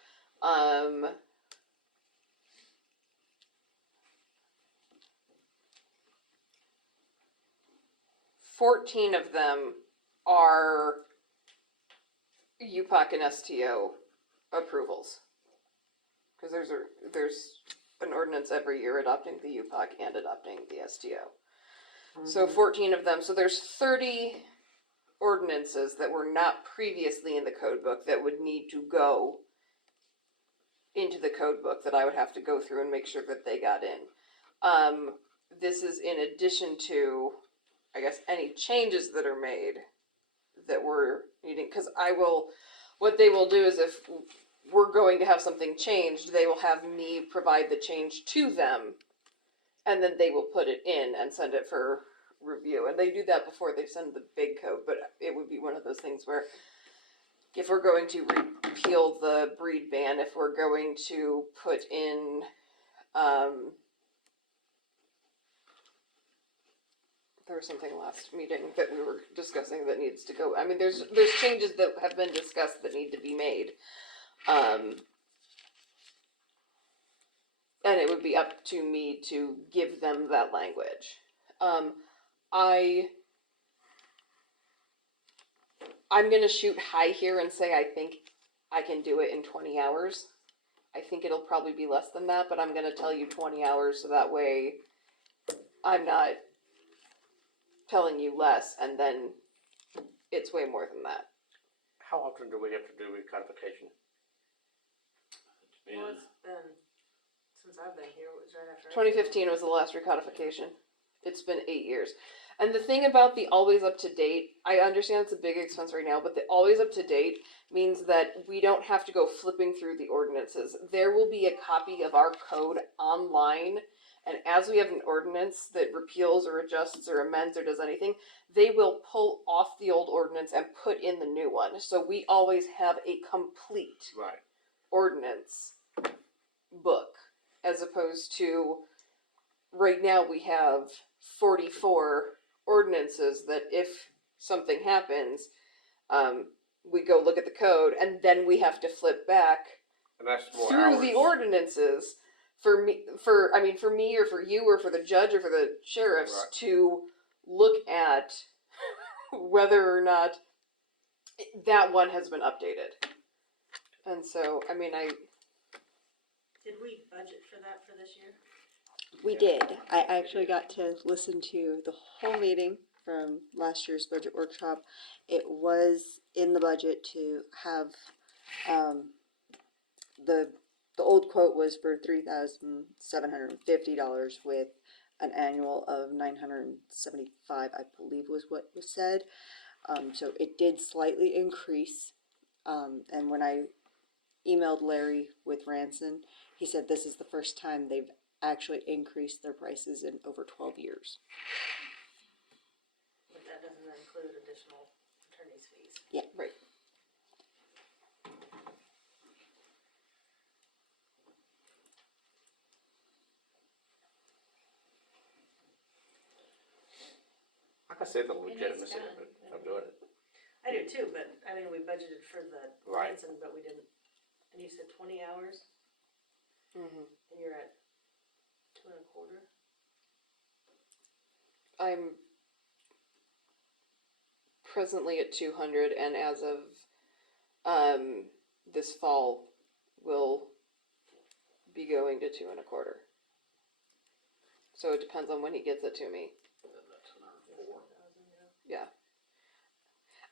14 of them are UPOC and STO approvals. Because there's an ordinance every year adopting the UPOC and adopting the STO. So 14 of them. So there's 30 ordinances that were not previously in the code book that would need to go into the code book that I would have to go through and make sure that they got in. This is in addition to, I guess, any changes that are made that we're needing. Because what they will do is if we're going to have something changed, they will have me provide the change to them, and then they will put it in and send it for review. And they do that before they send the big code, but it would be one of those things where if we're going to repeal the breed ban, if we're going to put in, there was something last meeting that we were discussing that needs to go. I mean, there's changes that have been discussed that need to be made. And it would be up to me to give them that language. I'm gonna shoot high here and say I think I can do it in 20 hours. I think it'll probably be less than that, but I'm gonna tell you 20 hours so that way I'm not telling you less and then it's way more than that. How often do we have to do recodification? Well, it's been, since I've been here, it was right after. 2015 was the last recodification. It's been 8 years. And the thing about the always up to date, I understand it's a big expense right now, but the always up to date means that we don't have to go flipping through the ordinances. There will be a copy of our code online, and as we have an ordinance that repeals or adjusts or amends or does anything, they will pull off the old ordinance and put in the new one. So we always have a complete ordinance book, as opposed to right now we have 44 ordinances that if something happens, we go look at the code and then we have to flip back And that's more through hours. the ordinances for me or for you or for the judge or for the sheriffs Right. to look at whether or not that one has been updated. And so, I mean, Did we budget for that for this year? We did. I actually got to listen to the whole meeting from last year's budget workshop. It was in the budget to have, the old quote was for $3,750 with an annual of $975, I believe was what was said. So it did slightly increase. And when I emailed Larry with Ranson, he said this is the first time they've actually increased their prices in over 12 years. But that doesn't include additional attorney's fees. Yeah, right. I can see the it's legitimacy done. of it, of doing it. I do too, but, I mean, we budgeted for the Right. Branson, but we didn't, and you said 20 hours, Mm-hmm. and you're at 2.25? I'm presently at 200, and as of this fall, will be going to 2.25. So it depends on when he gets it to me. That's another 4. Yeah.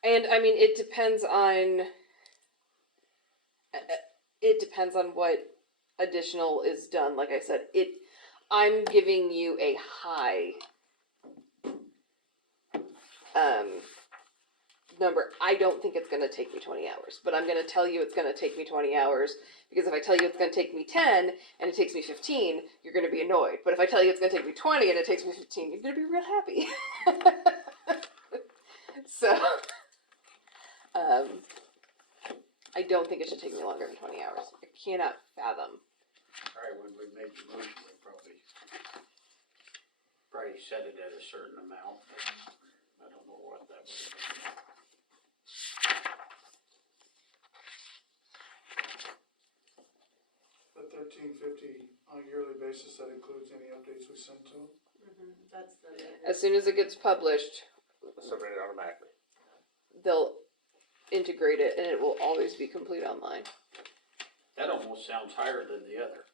And I mean, it depends on what additional is done. Like I said, I'm giving you a high number. I don't think it's going to take me 20 hours, but I'm going to tell you it's going to take me 20 hours, because if I tell you it's going to take me 10 and it takes me 15, you're going to be annoyed. But if I tell you it's going to take me 20 and it takes me 15, you're going to be real happy. So, I don't think it should take me longer than 20 hours. I cannot fathom. Alright, when we make the motion, we probably set it at a certain amount. I don't know what that would be. But $13.50 on a yearly basis, that includes any updates we send to them? That's the. As soon as it gets published, Submit it automatically. they'll integrate it, and it will always be complete online. That almost sounds higher than the other.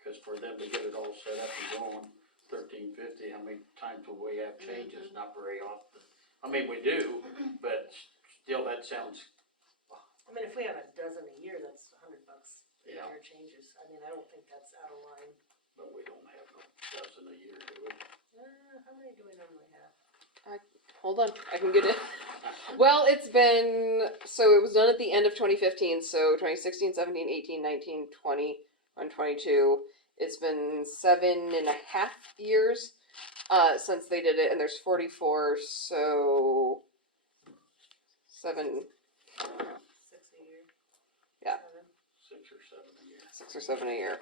Cause for them to get it all set up and going, $13.50, how many times will we have changes? Not very often. I mean, we do, but still that sounds, I mean, if we have a dozen a year, that's $100 a Yeah. year changes. I mean, I don't think that's out of line. but we don't have a dozen a year, do we? How many do we normally have? Hold on, I can get it. Well, it was done at the end of 2015, so 2016, 17, 18, 19, 20, and 22. It's been 7.5 years since they did it, and there's 44, so 7, 6 a year? Yeah. 7? 6 or 7 a year. 6 or 7 a year.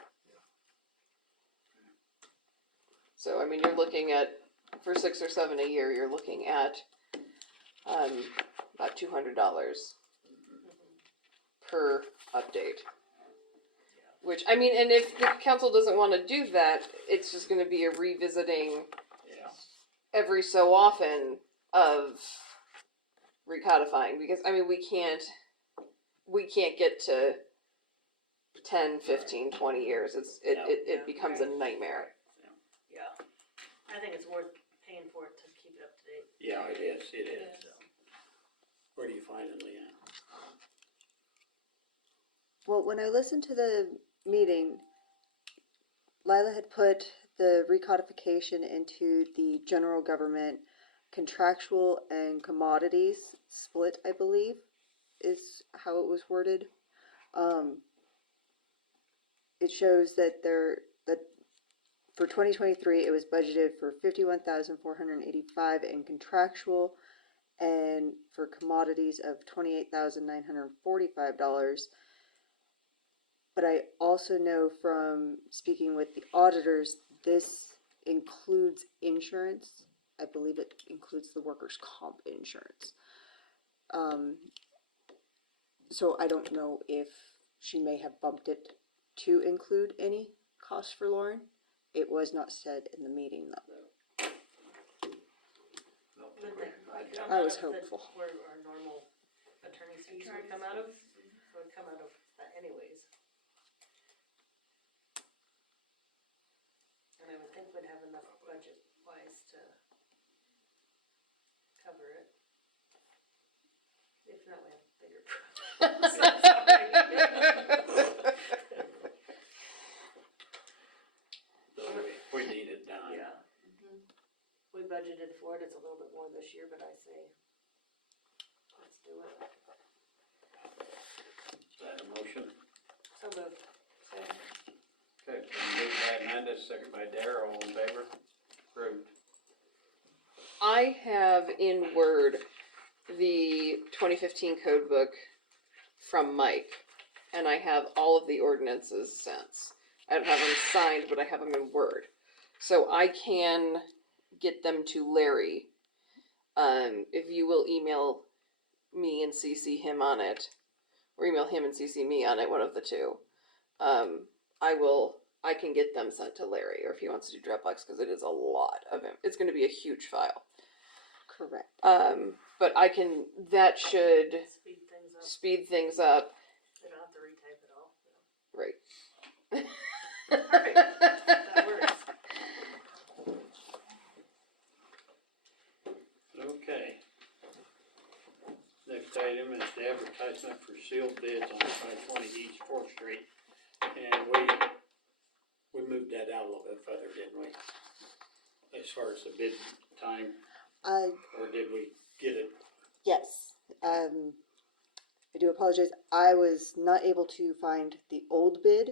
So, I mean, you're looking at, for 6 or 7 a year, you're looking at about $200 per update. Which, I mean, and if the council doesn't want to do that, it's just going to be a revisiting Yeah. every so often of recodifying. Because, I mean, we can't get to 10, 15, 20 years. It becomes a nightmare. Yeah. I think it's worth paying for it to keep it up to date. Yeah, it is. Where do you find it, Leanne? Well, when I listened to the meeting, Lila had put the recodification into the general government contractual and commodities split, I believe, is how it was worded. It shows that for 2023 it was budgeted for $51,485 in contractual, and for commodities of $28,945. But I also know from speaking with the auditors, this includes insurance. I believe it includes the workers' comp insurance. So I don't know if she may have bumped it to include any cost for Lauren. It was not said in the meeting though. Would that come I was out of hopeful. where our normal attorney's fees would come out of? So it'd come out of that anyways. And I would think we'd have enough budget wise to cover it. If not, we have bigger problems. So we need it done. Yeah. We budgeted for it, it's a little bit more this year, but I say, let's do it. Is that a motion? So moved. Okay, moved by Amanda, second by Dara, all in favor? Approved. I have in Word the 2015 code book from Mike, and I have all of the ordinances since. I don't have them signed, but I have them in Word. So I can get them to Larry. If you will email me and CC him on it, or email him and CC me on it, one of the two. I can get them sent to Larry, or if he wants to do Dropbox, because it is a lot of him. It's going to be a huge file. Correct. But I can, that should Speed things up. speed things up. They don't have to retype it all. Right. Perfect. That works. Okay. Next item is the advertisement for sealed bids on 520 East 4th Street. And we moved that out a little bit further, didn't we? As far as the bid time, or did we get it? Yes. I do apologize. I was not able to find the old bid.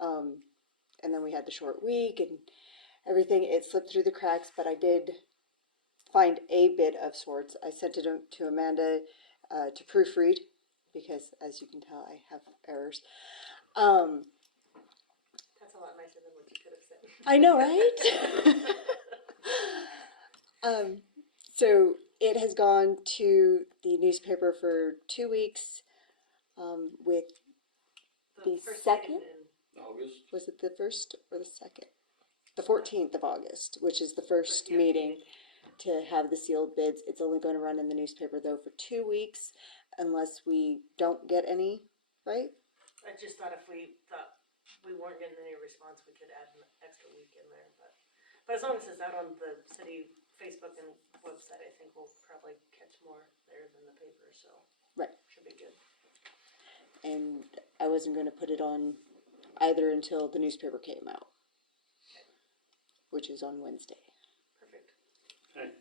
And then we had the short week and everything. It slipped through the cracks, but I did find a bid of sorts. I sent it to Amanda to proofread because, as you can tell, I have errors. That's a lot nicer than what you could have said. I know, right? So it has gone to the newspaper for 2 weeks, with the first second? meeting in August? Was it the 1st or the 2nd? The 14th of August, which is the first Yeah. meeting to have the sealed bids. It's only going to run in the newspaper though for 2 weeks unless we don't get any, right? I just thought if we thought we weren't getting any response, we could add an extra week in there, but as long as it's out on the city Facebook and website, I think we'll probably catch more there than the paper, so. Right. Should be good. And I wasn't going to put it on either until the newspaper came out, which is on Wednesday. Perfect. Okay.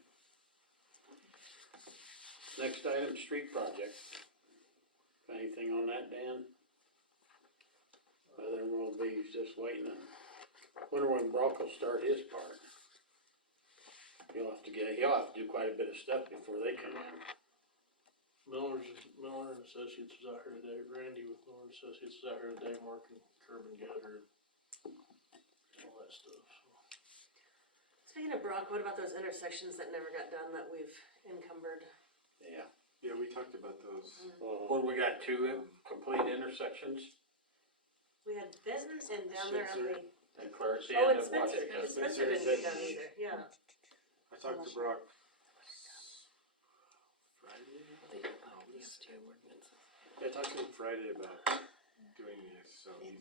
Next item, street project. Anything on that, Dan? Other than we'll be just waiting and wonder when Brock will start his part. He'll have to do quite a bit of stuff before they come in. Miller and Associates is out here today, Randy with Miller and Associates is out here today marking curb and gutter and all that stuff, so. Speaking of Brock, what about those intersections that never got done that we've encumbered? Yeah. Yeah, we talked about those. Well, we got 2 complete intersections We had Benton and down there on the, and Clarence oh, End and of Spencer, Washington. Spencer didn't get done either, yeah. I talked to Brock Friday. Yeah, I talked to him Friday about doing this, so he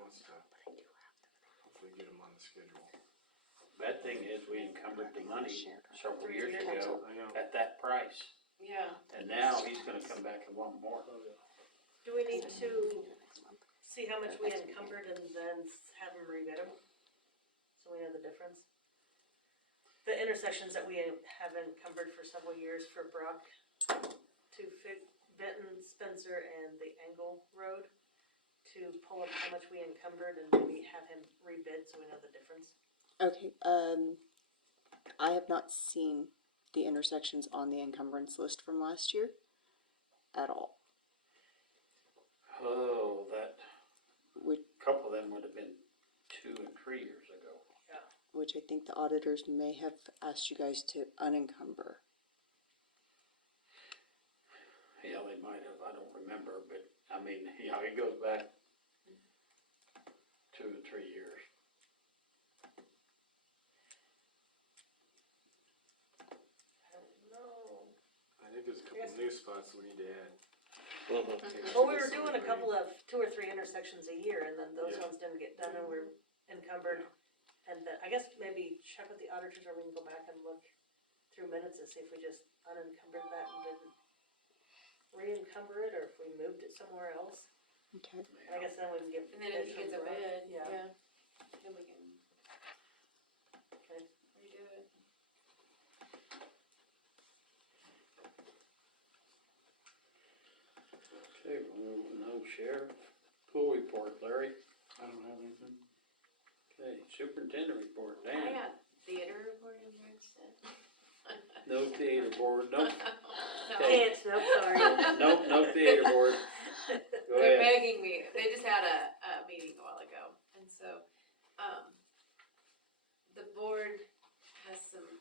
wants to hopefully get him on the schedule. Bad thing is we encumbered the money several years ago I know. at that price. Yeah. And now he's gonna come back and want more. Do we need to see how much we encumbered and then have them rebid them? So we know the difference? The intersections that we have encumbered for several years for Brock to fit Benton, Spencer, and the Angle Road, to pull up how much we encumbered and maybe have him rebid so we know the difference. Okay, I have not seen the intersections on the encumbrance list from last year at all. Oh, that Which, couple of them would have been 2 and 3 years ago. which I think the auditors may have asked you guys to unencumber. Yeah, they might have, I don't remember, but I mean, yeah, it goes back 2 or 3 years. I don't know. I think there's a couple Yes. new spots we need to add. Well, we were doing a couple of 2 or 3 intersections a year, and then those ones didn't get done, and we're encumbered. And then, I guess maybe check with the auditors, or we can go back and look through minutes and see if we just unencumbered that and didn't re-encumber it, or if we moved it somewhere else. Okay. I guess then we can get. And then if he gets a bid, Yeah. yeah, then we can Okay. redo it. Okay, no sheriff. Pool report, Larry. I don't have anything. Okay, superintendent report, I Dan. got theater report in there instead. No theater board, nope, No. Okay. Can't, nope, sorry. nope, no theater board. Go They're ahead. begging me. They just had a meeting a while ago, and so, the board has some,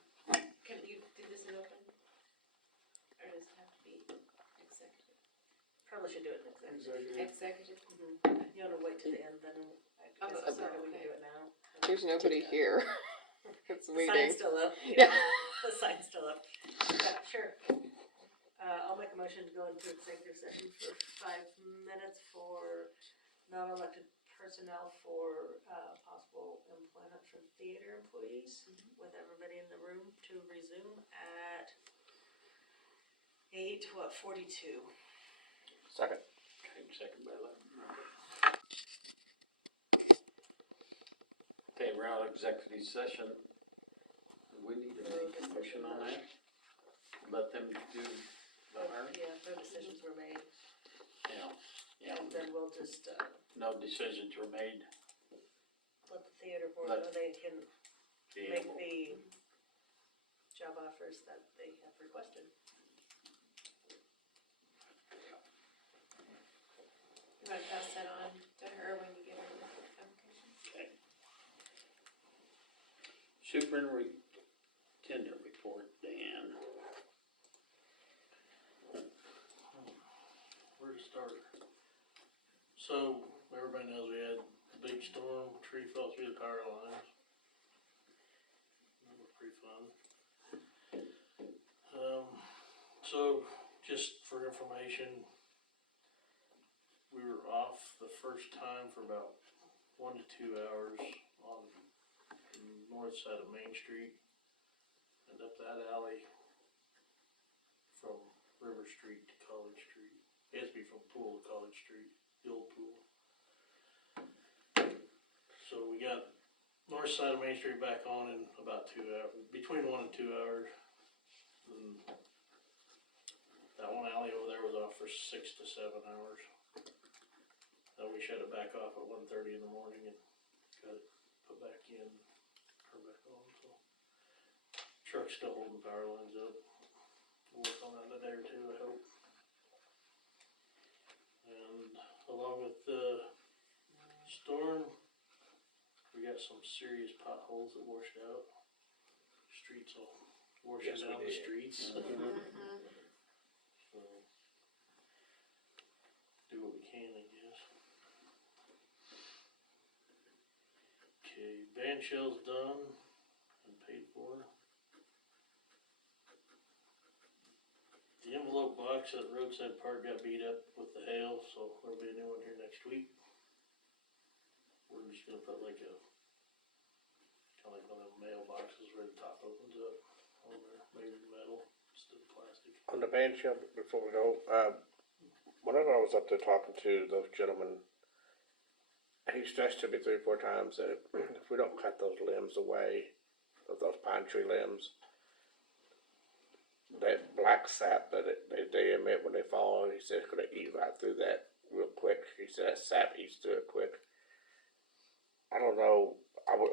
can you do this in open? Or does it have to be executive? Probably should do it next time. Executive? You wanna wait till the end, then I Oh, guess that's it's better we okay. can do it now. There's nobody here. It's The waiting. sign's still up. Yeah. The sign's still up. Yeah, sure. I'll make a motion to go into executive session for 5 minutes for non-elected personnel for, possible employment for theater employees, with everybody in the room to resume at 8:42. Second. Okay, second by Larry. Okay, we're out of executive session. We need to make a motion on that. Let them do the hiring. Yeah, no decisions were made, Yeah, and then we'll just, no decisions were made. let the theater board Let- know they can The- make the job offers that they have requested. You wanna pass that on to her when you get her application? Okay. Superintendent report, Dan. Where to start? So, everybody knows we had a big storm, tree fell through the power lines. That was pretty fun. So, just for information, we were off the first time for about 1 to 2 hours on the north side of Main Street and up that alley from River Street to College Street. It has to be from Pool to College Street, the old pool. So we got north side of Main Street back on in about 2 hours, between 1 and 2 hours. And that one alley over there was off for 6 to 7 hours. Then we shut it back off at 1:30 in the morning and got it put back in, turned back on, so. Truck's still holding power lines up. We'll work on that in a day or two, I hope. And along with the storm, we got some serious potholes that washed out. Streets all washing Yes, we down the did. streets. Mm-hmm. So, do what we can, I guess. Okay, band shell's done and paid for. The envelope box at Roadside Park got beat up with the hail, so there'll be a new one here next week. We're just gonna put like a, kinda like one of them mailboxes where the top opens up on there, made of metal instead of plastic. On the band shell, before we go, whenever I was up there talking to those gentlemen, he stressed to me 3 or 4 times that if we don't cut those limbs away, those pine tree limbs, that black sap that they emit when they fall, he said it's gonna eat right through that real quick. He said that sap eats through it quick. I don't know,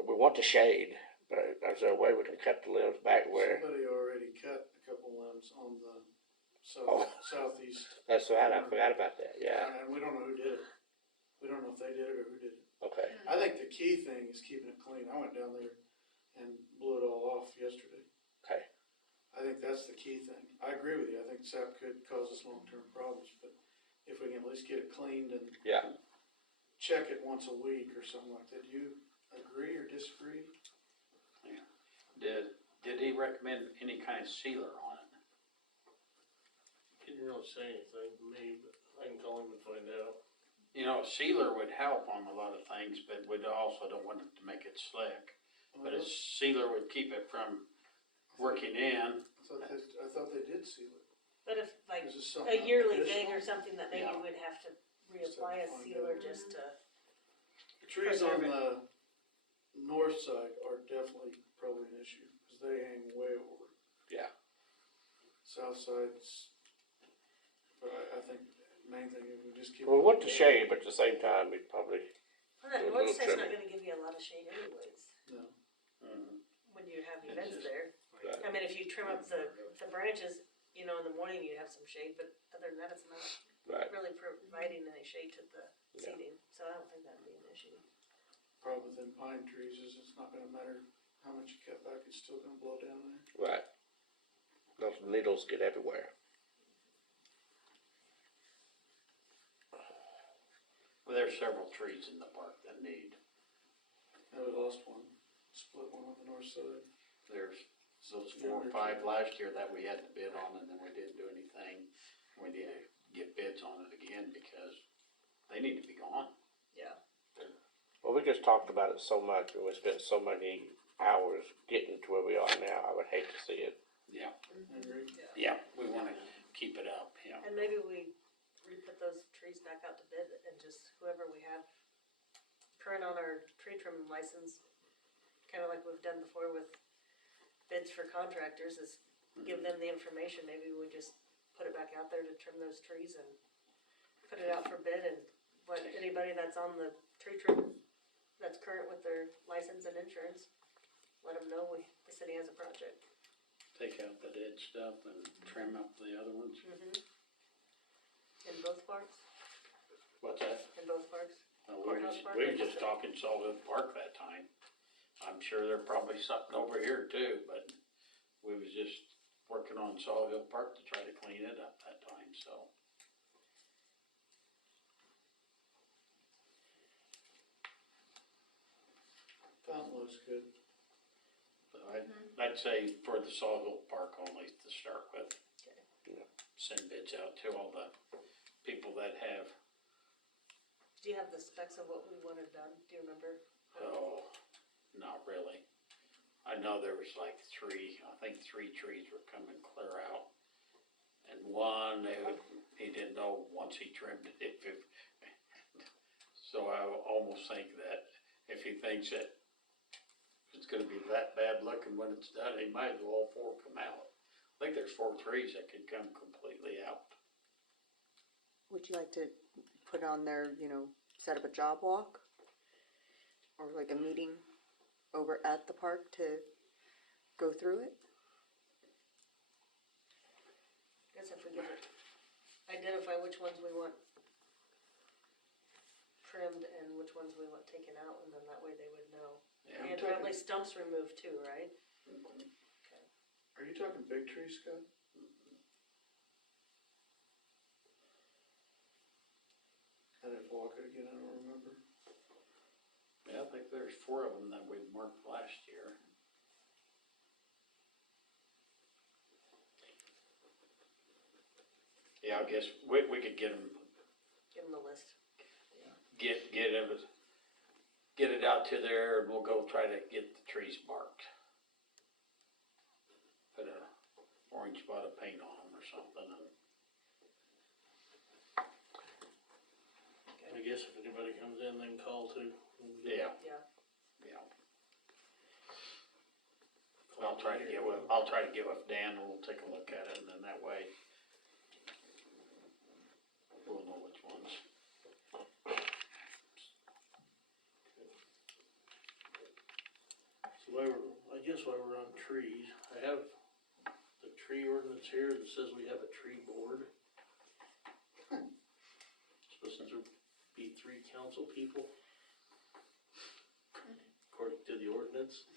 we want the shade, but is there a way we can cut the limbs back where? Somebody already cut a couple limbs on the Oh. southeast. That's right, I forgot about that, yeah, And we don't know who did it. We don't know if they did it or who did it. okay. I think the key thing is keeping it clean. I went down there and blew it all off yesterday. Okay. I think that's the key thing. I agree with you. I think sap could cause us long-term problems, but if we can at least get it cleaned and Yeah. check it once a week or something like that. Do you agree or disagree? Did he recommend any kind of sealer on it? Didn't really say anything to me, but I I can call him and find out. You know, a sealer would help on a lot of things, but we also don't want it to make it slick. But a sealer would keep it from working in. I thought they did seal it. But if, like, Is this a something yearly thing additional? or something that maybe Yeah. we'd have to reapply a sealer just to, The trees on preserve it. the north side are definitely probably an issue, cause they hang way over. Yeah. South side's, but I think the main thing is we just keep. We want the shade, but at the same time, we'd probably, well, that A north little side's not trim. gonna give you a lot of shade anyways, No, when you have It's events just- there. Right. I mean, if you trim up the branches, you know, in the morning you have some shade, but other than that, it's not right, really providing any shade to the Yeah. seating, so I don't think that'd be an issue. problem with them pine trees is it's not gonna matter how much you cut back, it's still gonna blow down there. right. Those needles get everywhere. Well, there's several trees in the park that need. Now we lost one, split one on the north side. There's those 4 or 5 last year that we had to bid on, and then we didn't do anything. We need to get bids on it again because they need to be gone. Yeah. Well, we just talked about it so much, and we spent so many hours getting to where we are now, I would hate to see it. Yeah, I agree. yeah, we wanna keep it up, yeah. And maybe we re-put those trees back out to bid and just whoever we have current on our tree trimming license, kinda like we've done before with bids for contractors, is give them the information, maybe we just put it back out there to trim those trees and put it out for bid and let anybody that's on the tree trim, that's current with their license and insurance, let them know the city has a project. Take out the dead stuff and trim up the other ones. In both parks, What's that? in both parks. We were Courthouse just, Park we were or just just- talking Sawville Park that time. I'm sure there's probably something over here too, but we was just working on Sawville Park to try to clean it up that time, so. Fountain looks good. So I'd say for the Sawville Park only to start with. Yeah. Send bids out to all the people that have, Do you have the specs of what we wanted done? Do you remember? oh, not really. I know there was like I think three trees were coming clear out. And one, he didn't know once he trimmed it, so I almost think that if he thinks that it's gonna be that bad looking when it's done, he might as well all 4 come out. I think there's 4 trees that could come completely out. Would you like to put on there, you know, set up a job walk? Or like a meeting over at the park to go through it? I guess if we could identify which ones we want trimmed and which ones we want taken out, and then that way they would know. Yeah. And probably stumps removed too, right? Are you talking big trees, Scott? I didn't walk it again, I don't remember. Yeah, I think there's 4 of them that we marked last year. Yeah, I guess we could get them, Give them a list. get it out to there, and we'll go try to get the trees marked. Put a orange spot of paint on them or something, and I guess if anybody comes in, they can call too. yeah, Yeah. yeah. I'll try to get with Dan, and we'll take a look at it, and then that way we'll know which ones. So I guess while we're on trees, I have the tree ordinance here that says we have a tree board. Supposed to be 3 council people, according to the ordinance.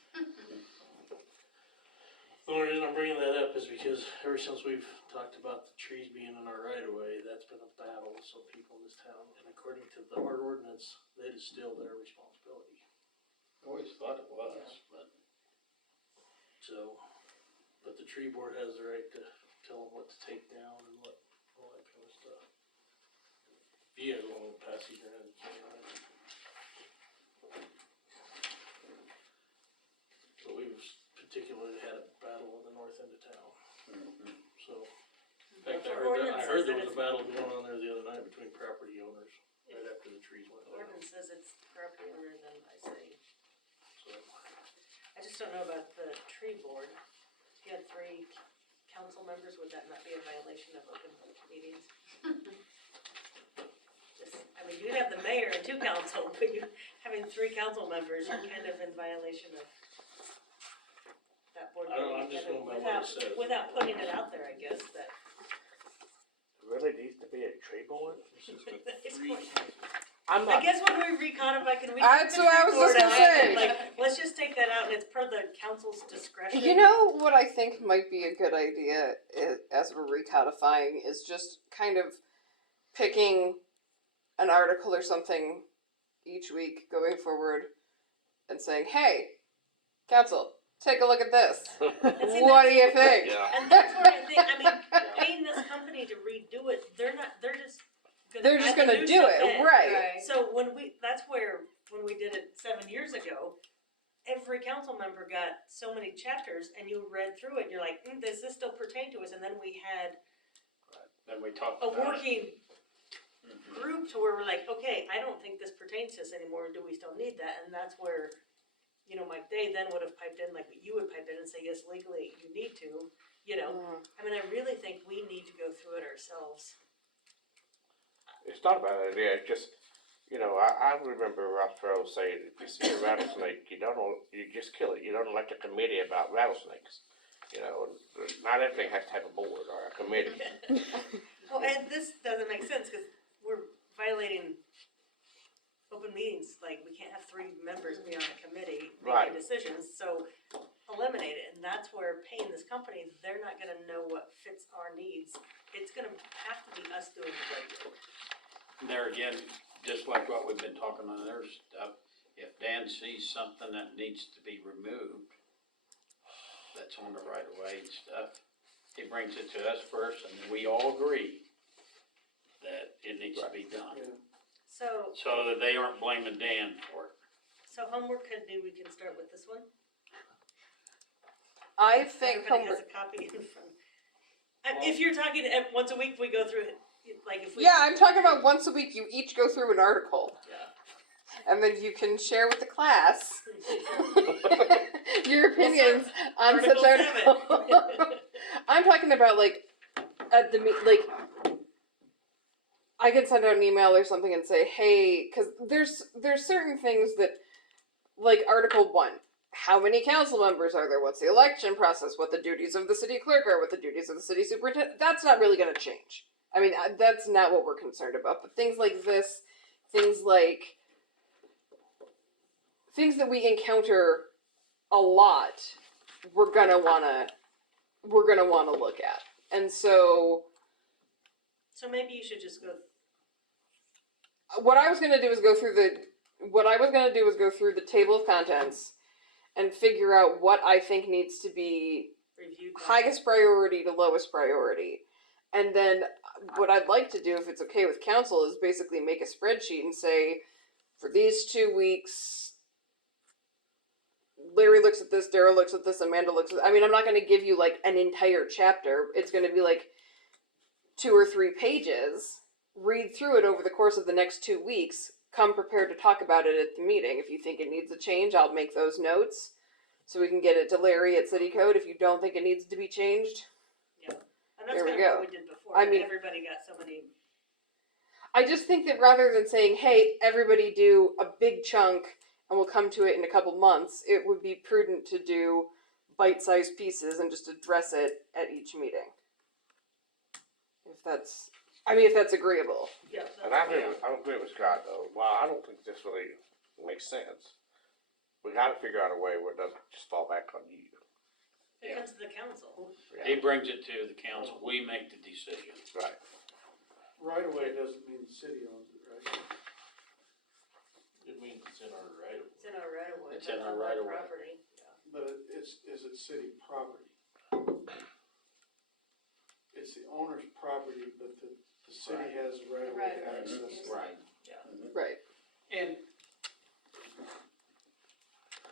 The only reason I'm bringing that up is because ever since we've talked about the trees being in our right of way, that's been a battle with some people in this town. And according to our ordinance, it is still their responsibility. I always thought it was, but So, but the tree board has the right to tell them what to take down and all that kind of stuff. You guys won't pass either end. But we've particularly had a battle in the north end of town, so. In fact, I heard there was a battle going on there the other night between property owners, right after the trees went down, Ordinance says it's property owner, then I say, so. I just don't know about the tree board. If you had 3 council members, would that not be a violation of open meetings? I mean, you'd have the mayor and 2 council, but you, having 3 council members, you're kind of in violation of that board I don't know, I'm getting just together going by what it says. without putting it out there, I guess, that. Really needs to be a tree board? It's just a It's three. going- I'm I not, guess when we recodify, can we? That's take the what I was tree just board gonna out? say. Like, let's just take that out and it's per the council's discretion. You know what I think might be a good idea as we're recodifying is just kind of picking an article or something each week going forward and saying, hey, council, take a look at this. And see, What do you think? yeah. And that's where I think, I mean, paying this company to redo it, they're just They're just add the gonna new do stuff it, in. right. So that's where, when we did it 7 years ago, every council member got so many chapters and you read through it and you're like, does this still pertain to us? And then we had Then we talked a about it. working group to where we're like, okay, I don't think this pertains to us anymore, do we still need that? And that's where, you know, Mike Day then would have piped in, like you would pipe in and say, yes, legally you need to, you know. I mean, I really think we need to go through it ourselves. It's not a bad idea, it's just, you know, I remember Ross Perot saying, if you see a rattlesnake, you just kill it, you don't elect a committee about rattlesnakes. You know, and not everything has to have a board or a committee. Well, and this doesn't make sense, cause we're violating open meetings, like we can't have 3 members be on a committee Right. making decisions, so eliminate it, and that's where paying this company, they're not gonna know what fits our needs. It's gonna have to be us doing the legwork. There again, just like what we've been talking on their stuff, if Dan sees something that needs to be removed, that's on the right of way and stuff, he brings it to us first and we all agree that it needs to be done. So, So that they aren't blaming Dan for it. so homework committee, we can start with this one? I think Everybody has a copy in front. If you're talking, once a week we go through it, like if we. Yeah, I'm talking about once a week you each go through an article. Yeah. And then you can share with the class your opinions on Article such 7. article. I'm talking about like at the like I could send out an email or something and say, hey, because there's certain things that like Article 1. How many council members are there? What's the election process? What the duties of the city clerk are? What the duties of the city superintendent? That's not really going to change. I mean, that's not what we're concerned about. But things like this, things that we encounter a lot, we're gonna wanna look at. And so, So maybe you should just go, what I was gonna do is go through the table of contents and figure out what I think needs to be review. highest priority to lowest priority. And then what I'd like to do, if it's okay with council, is basically make a spreadsheet and say, for these 2 weeks, Larry looks at this, Daryl looks at this, Amanda looks at. I mean, I'm not going to give you like an entire chapter. It's going to be like 2 or 3 pages. Read through it over the course of the next 2 weeks. Come prepared to talk about it at the meeting. If you think it needs a change, I'll make those notes so we can get it to Larry at City Code. If you don't think it needs to be changed, And that's There we kind of go. what we did before. I mean- Everybody got so many. I just think that rather than saying, hey, everybody do a big chunk and we'll come to it in a couple months, it would be prudent to do bite-sized pieces and just address it at each meeting. If that's agreeable. Yeah. And I agree with Scott though, well, I don't think this really makes sense. We gotta figure out a way where it doesn't just fall back on you. It comes to the council. He brings it to the council, we make the decision. Right. Right away doesn't mean the city owns it, right? It means it's in our right of It's in our right of way. It's in but our on right their of way. property. But is it city property? It's the owner's property, but the The city has right of way Right, right. access. Right. Yeah. Right. And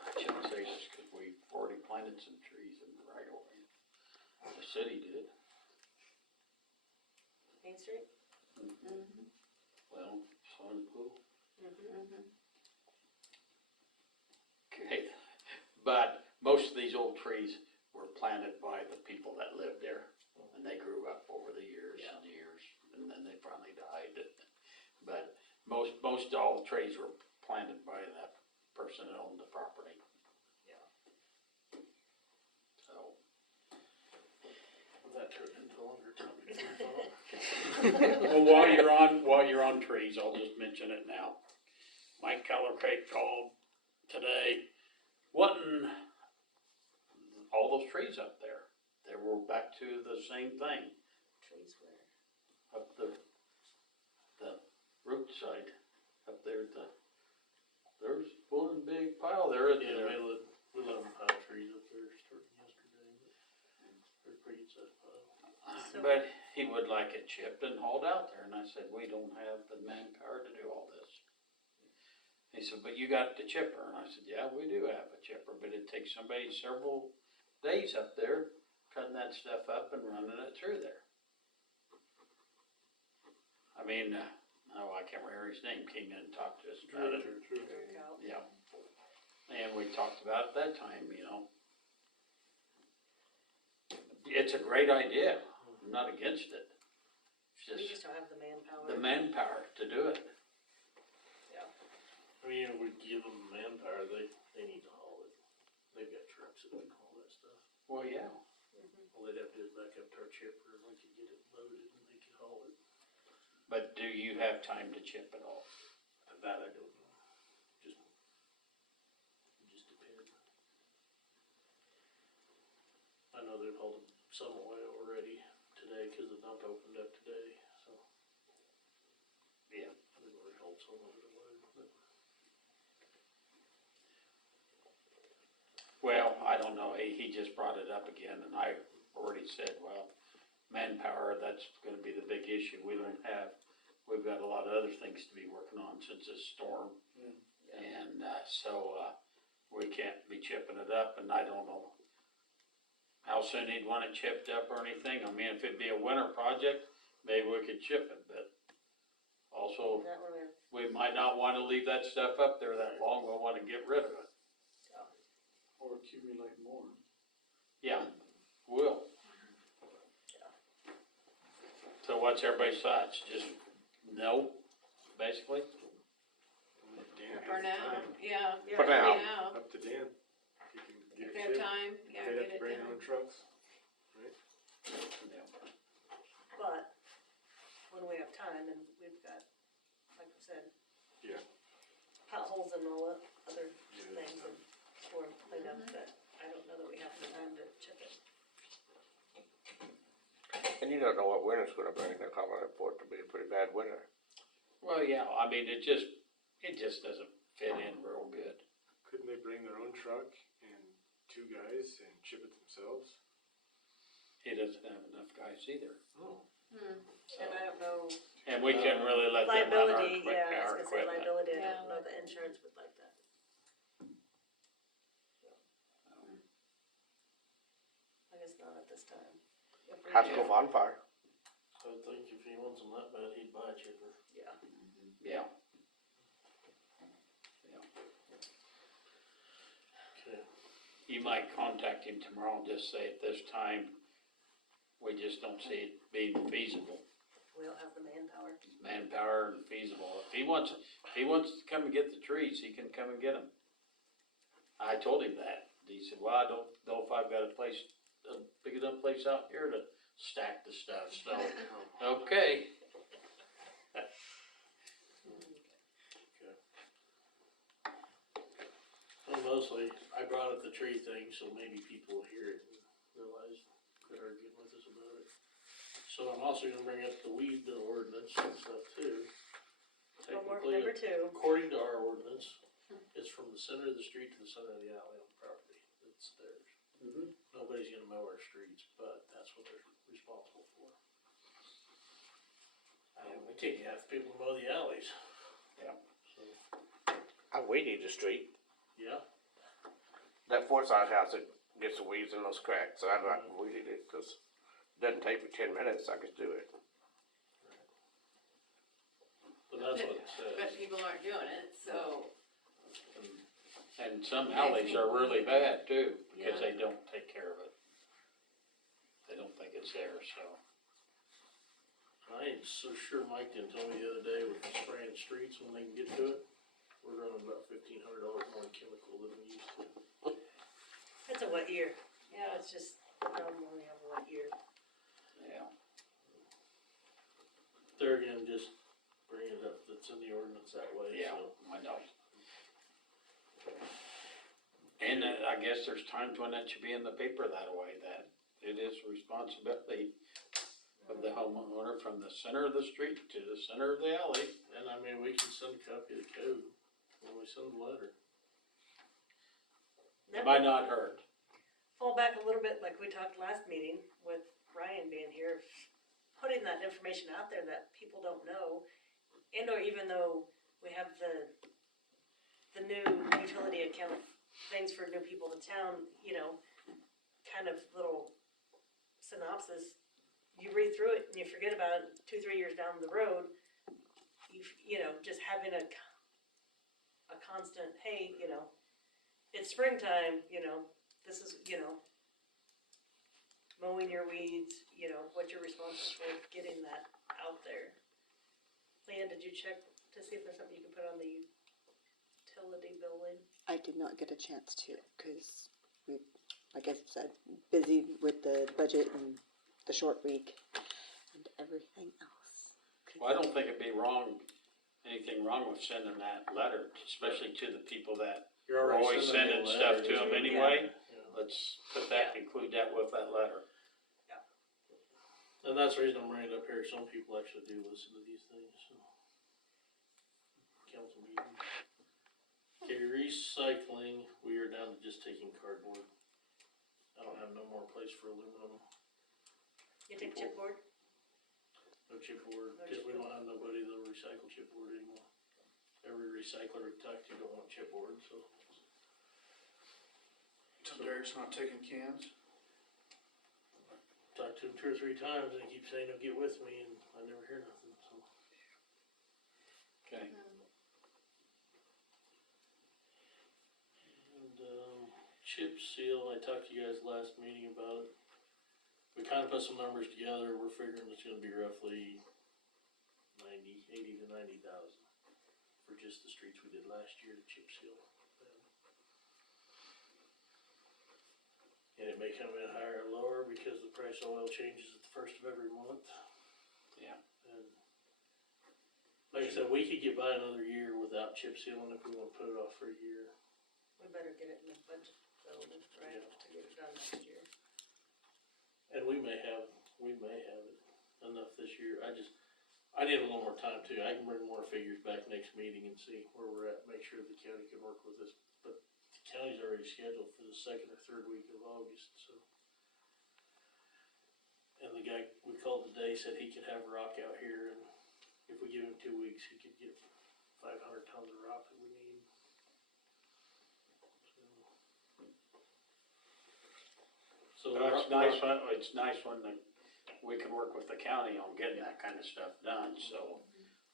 I shouldn't say this because we've already planted some trees in the right of way. The city did. Main Street? Well, swimming pool. Mm-hmm. Okay, but most of these old trees were planted by the people that lived there. And they grew up over the years and years, and then they finally died. But most all the trees were planted by that person that owned the property. Yeah. So, That turned into a longer topic. well, while you're on trees, I'll just mention it now. Mike Callicrate called today, wanting all those trees up there. They were back to the same thing, Trees where? up the root side, up there at there's one big pile there. Yeah, we let them pile trees up there starting yesterday, but they're pretty good sized pile. But he would like it chipped and hauled out there, and I said, we don't have the manpower to do all this. He said, but you got the chipper, and I said, yeah, we do have a chipper, but it takes somebody several days up there cutting that stuff up and running it through there. I mean, I can't remember his name, came in and talked to us about it. Yeah. And we talked about it that time, you know. It's a great idea, I'm not against it. It's We just just don't have the manpower. the manpower to do it. I mean, if we give them manpower, they need to haul it. They've got trucks that can haul that stuff. Well, yeah. All they'd have to do is back up to our chipper and we could get it loaded and they could haul it. But do you have time to chip it all? That I don't know. Just depends. I know they've hauled some away already today because the dump opened up today, so. Yeah. They've already hauled some of it away, but. Well, I don't know, he just brought it up again, and I already said, well, manpower, that's gonna be the big issue, we've got a lot of other things to be working on since this storm. And, we can't be chipping it up, and I don't know how soon he'd want it chipped up or anything, I mean, if it'd be a winter project, maybe we could chip it, but also, That one we we might not wanna leave that stuff up there that long, we'll wanna get rid of it. Or accumulate more. Yeah, will. So what's everybody's thoughts? Just no, basically? For now, yeah. For now. Up to Dan. If you can get If it they have shipped. time, yeah, They'd have get to it bring their down. own trucks. But when we have time and we've got, like I said. Yeah. Potholes and all that other Yeah. things and storm cleanup, that I don't know that we have the time to chip it. And you don't know what winter's gonna bring, they're calling it for it to be a pretty bad winter. Well, yeah, I mean, it just doesn't fit in real good. Couldn't they bring their own truck and two guys and chip it themselves? He doesn't have enough guys either. And I don't know, And we couldn't really let them run our liability, yeah, I our was gonna say equipment. liability, I Yeah. don't know the insurance would like that. I guess not at this time. If we Haskell do- bonfire. I would think if he wants them that bad, he'd buy a chipper. Yeah. Yeah. Okay. You might contact him tomorrow and just say at this time, we just don't see it being feasible. We don't have the Manpower and feasible. If he wants to come and get the trees, he can come and get them. I told him that. He said, well, I don't know if I've got a big enough place out here to stack the stuff, so, okay. Well, mostly, I brought up the tree thing, so maybe people will hear it and realize they're arguing with us about it. So I'm also gonna bring up the weed ordinance and stuff too. Homework Technically, number 2. according to our ordinance, it's from the center of the street to the center of the alley on the property. It's theirs. Nobody's gonna mow our streets, but that's what they're responsible for. We take half the people to mow the alleys. Yeah. So, I weeded the street. yeah, That Forsyth house, it gets the weeds in those cracks, so I'd like to weed it, cause it doesn't take me 10 minutes, I could do it. but that's what it But says. people aren't doing it, so. And some alleys are really bad too, because Yeah. they don't take care of it. They don't think it's there, so. I ain't so sure Mike didn't tell me the other day with spraying streets when they can get to it. We're running about $1,500 more in chemical than we used to. It's a wet year. Yeah. It's just, when we have a wet year. Yeah. There again, just bring it up, that's in the ordinance that way, Yeah, so. I know. And I guess there's times when that should be in the paper that way, that it is responsibility of the homeowner from the center of the street to the center of the alley. And I mean, we can send a copy of the code when we send the letter. It might not hurt. Fall back a little bit, like we talked last meeting with Ryan being here, putting that information out there that people don't know. And or even though we have the new utility account things for new people to town, you know, kind of little synopsis. You read through it and you forget about it 2-3 years down the road. You know, just having a constant, hey, you know, it's springtime, you know, this is, you know, mowing your weeds, you know, what you're responsible for, getting that out there. Leanne, did you check to see if there's something you can put on the utility billing? I did not get a chance to, cause we, like I said, busy with the budget and the short week and everything else. Well, I don't think it'd be anything wrong with sending that letter, especially to the people that You're are already always sending me a stuff letter. to them Yeah. anyway. Yeah. Let's put that, include that with that letter. And that's the reason I'm bringing it up here, some people actually do listen to these things, so. Council meeting. Okay, recycling, we are down to just taking cardboard. I don't have no more place for aluminum, You take chipboard? no chipboard, No cause we chipboard. don't have nobody that'll recycle chipboard anymore. Every recycler we talk to don't want chipboard, so. So Derek's not taking cans? Talked to him 2 or 3 times and he keeps saying he'll get with me and I never hear nothing, so. Okay. And, chip seal, I talked to you guys last meeting about it. We kinda put some numbers together, we're figuring it's gonna be roughly 80 to 90,000 for just the streets we did last year to chip seal. And it may come in higher or lower because the price of oil changes at the first of every month. Yeah. And like I said, we could get by another year without chip sealing if we wanna put it off for a year. We better get it in the budget, though, right, to get it done next year. And we may have it enough this year. I need a little more time too. I can bring more figures back next meeting and see where we're at, make sure the county can work with us. But the county's already scheduled for the 2nd or 3rd week of August, so. And the guy we called today said he could have rock out here and if we give him 2 weeks, he could get 500 tons of rock that we need. So. Well, it's nice when we can work with the county on getting that kind of stuff done, so.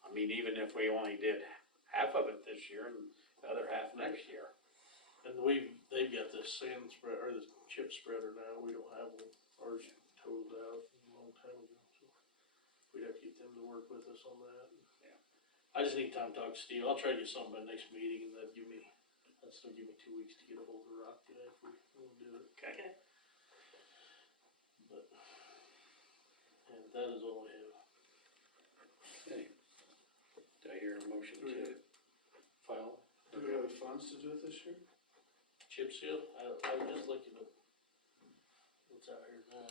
I mean, even if we only did half of it this year and the other half next year. And they've got the sand spread, or the chip spreader now, we don't have one, ours totaled out a long time ago, so. We'd have to get them to work with us on that. Yeah. I just need time to talk to Steve, I'll try to get something by next meeting and that'd still give me 2 weeks to get a hold of rock today if we wanna do it. Okay. But, and that is all I have. Okay. Do I hear a motion to file? Do we have the funds to do it this year? Chip seal, I was just looking at what's out here now.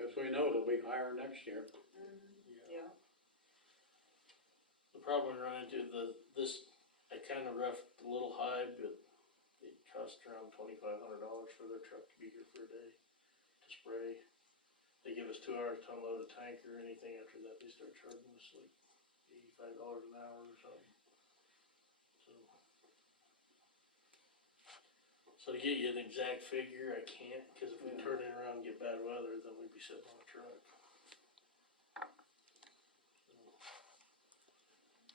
Cause we know it'll be higher next year. Yeah. The problem we run into, I kinda roughed a little high, but it cost around $2,500 for their truck to be here for a day to spray. they give us 2 hours to unload a tank or anything. After that, they start charging us like $85 an hour or something. So to get you an exact figure, I can't, cause if we turn it around and get bad weather, then we'd be sitting on a truck.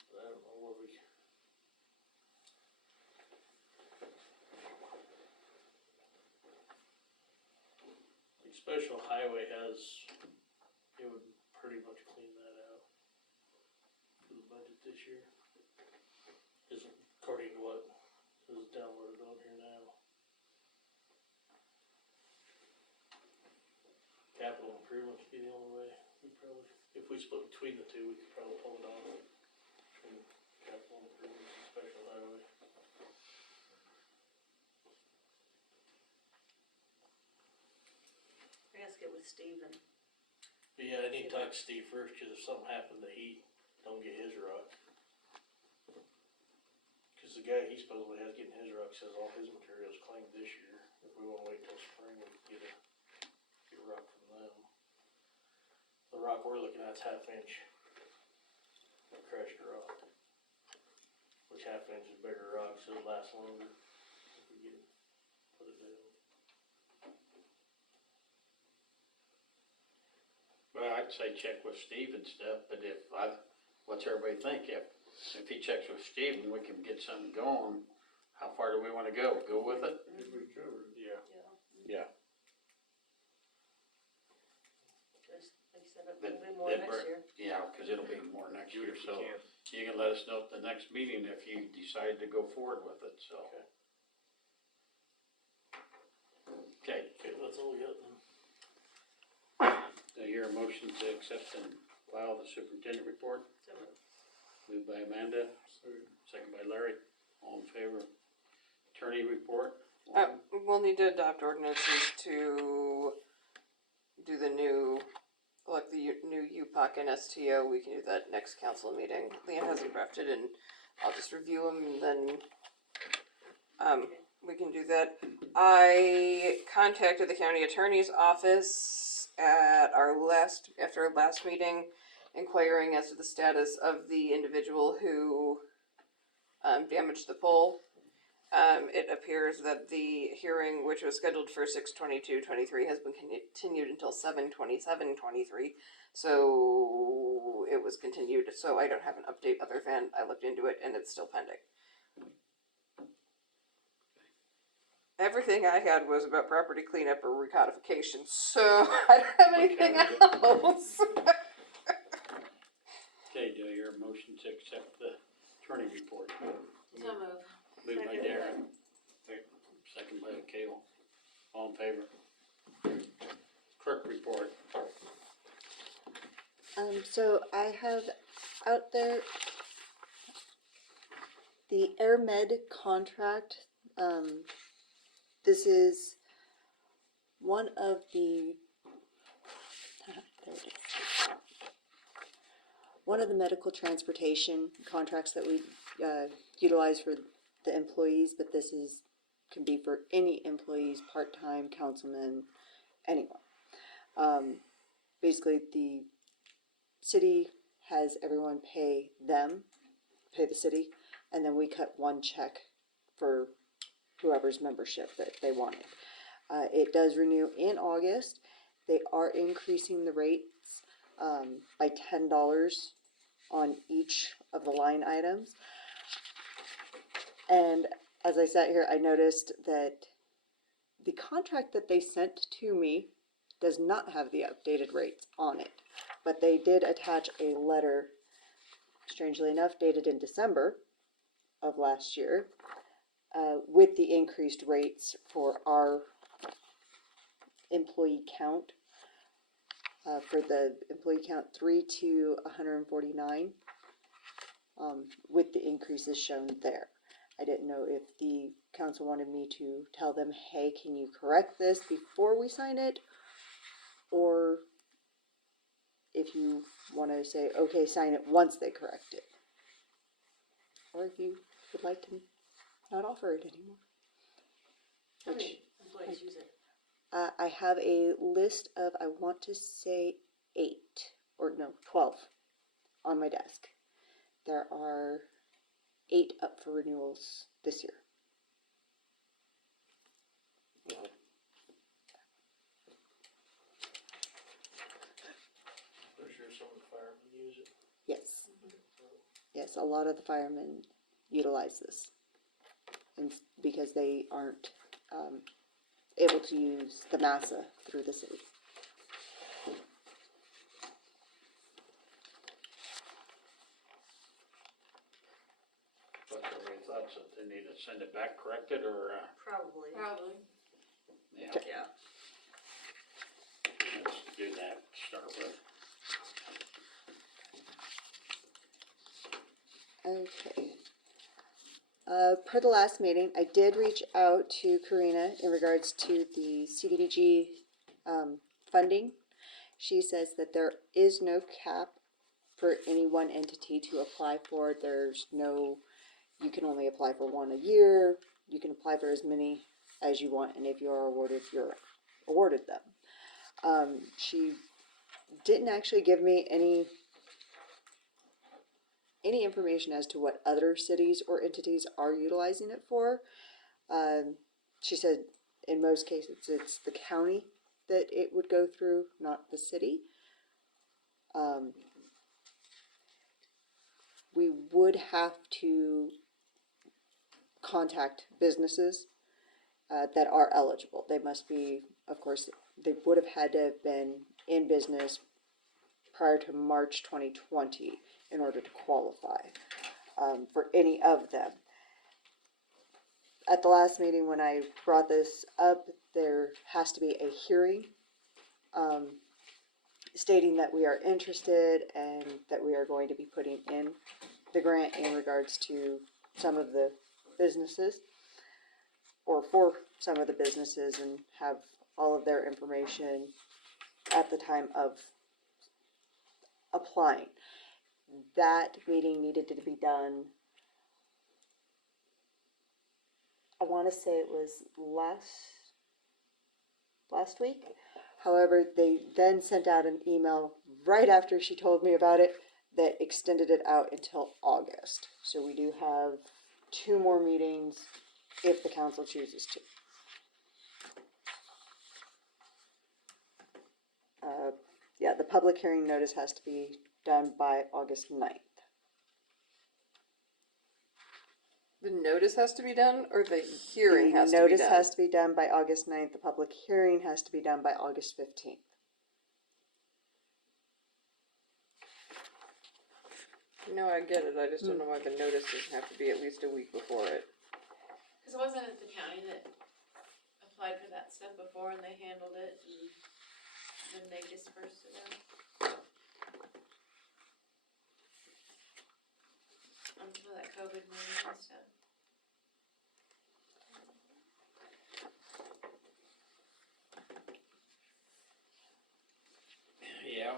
But I don't know what we. Like special highway has, it would pretty much clean that out for the budget this year. Is according to what is downloaded on here now. Capital improvements be the only way. We probably, if we split between the two, we could probably pull it off between capital improvements and special highway. I guess get with Steve and But yeah, I need to talk to Steve first, cause if something happened that he don't get his rock. Cause the guy he supposedly has getting his rock says all his materials claimed this year. If we wanna wait till spring, we can get rock from them. The rock we're looking at is 1/2 inch crushed rock, which 1/2 inch is bigger rock, so it'll last longer if we get put it down. Well, I'd say check with Steve and stuff, but what's everybody think? If he checks with Steve and we can get something going, how far do we wanna go? Go with it? If we covered. Yeah. Yeah. just, like you said, it'll be more next year. Yeah, cause it'll be more next year, so Can. you can let us know at the next meeting if you decide to go forward with it, so. Okay, Okay, that's all we got then. do I hear a motion to accept and file the superintendent report? So moved. Moved by Amanda, second by Larry, all in favor. Attorney report? We'll need to adopt ordinances to do the new, like the new UPOC and STO. We can do that next council meeting. Leanne has them drafted and I'll just review them and then, we can do that. I contacted the county attorney's office after our last meeting, inquiring as to the status of the individual who, damaged the pole. It appears that the hearing, which was scheduled for 6/22/23, has been continued until 7/27/23. So it was continued. So I don't have an update other than I looked into it and it's still pending. Everything I had was about property cleanup or recodification, so I don't have anything else. Okay, do I hear a motion to accept the attorney report? So move. Moved by Darren, second by Kale, all in favor. Clerk report. So I have out there the AirMed contract. This is one of the, there it is. One of the medical transportation contracts that we utilize for the employees, but this can be for any employees, part-time, councilman, anyone. Basically, the city has everyone pay the city, and then we cut one check for whoever's membership that they wanted. It does renew in August. They are increasing the rates by $10 on each of the line items. And as I sat here, I noticed that the contract that they sent to me does not have the updated rates on it, but they did attach a letter, strangely enough, dated in December of last year, with the increased rates for our employee count. For the employee count 3 to 149, with the increases shown there. I didn't know if the council wanted me to tell them, hey, can you correct this before we sign it? Or if you want to say, okay, sign it once they correct it. Or if you would like to not offer it anymore. How many employees use it? I have a list of, I want to say 12 on my desk. There are 8 up for renewals this year. Pretty sure some of the firemen use it. Yes. Yes, a lot of the firemen utilize this. And because they aren't able to use the massa through the city. What's everybody's thoughts, that they need to send it back corrected, or, Probably. Probably. yeah, Yeah. let's do that, to start with. Okay. Per the last meeting, I did reach out to Karina in regards to the CDBG funding. She says that there is no cap for any one entity to apply for. There's no, you can only apply for one a year. You can apply for as many as you want, and if you are awarded, you're awarded them. She didn't actually give me any information as to what other cities or entities are utilizing it for. She said in most cases it's the county that it would go through, not the city. We would have to contact businesses that are eligible. They must be, of course, they would have had to have been in business prior to March 2020 in order to qualify for any of them. At the last meeting when I brought this up, there has to be a hearing stating that we are interested and that we are going to be putting in the grant in regards to some of the businesses, or for some of the businesses, and have all of their information at the time of applying. That meeting needed to be done, I want to say it was last week. However, they then sent out an email right after she told me about it that extended it out until August. So we do have 2 more meetings if the council chooses to. Yeah, the public hearing notice has to be done by August 9th. The notice has to be done, or the hearing has The to be notice done? has to be done by August 9th. The public hearing has to be done by August 15th. No, I get it, I just don't know why the notice doesn't have to be at least a week before it. Cause wasn't it the county that applied for that stuff before and they handled it and then they dispersed it out? Until that COVID money and stuff. Yeah,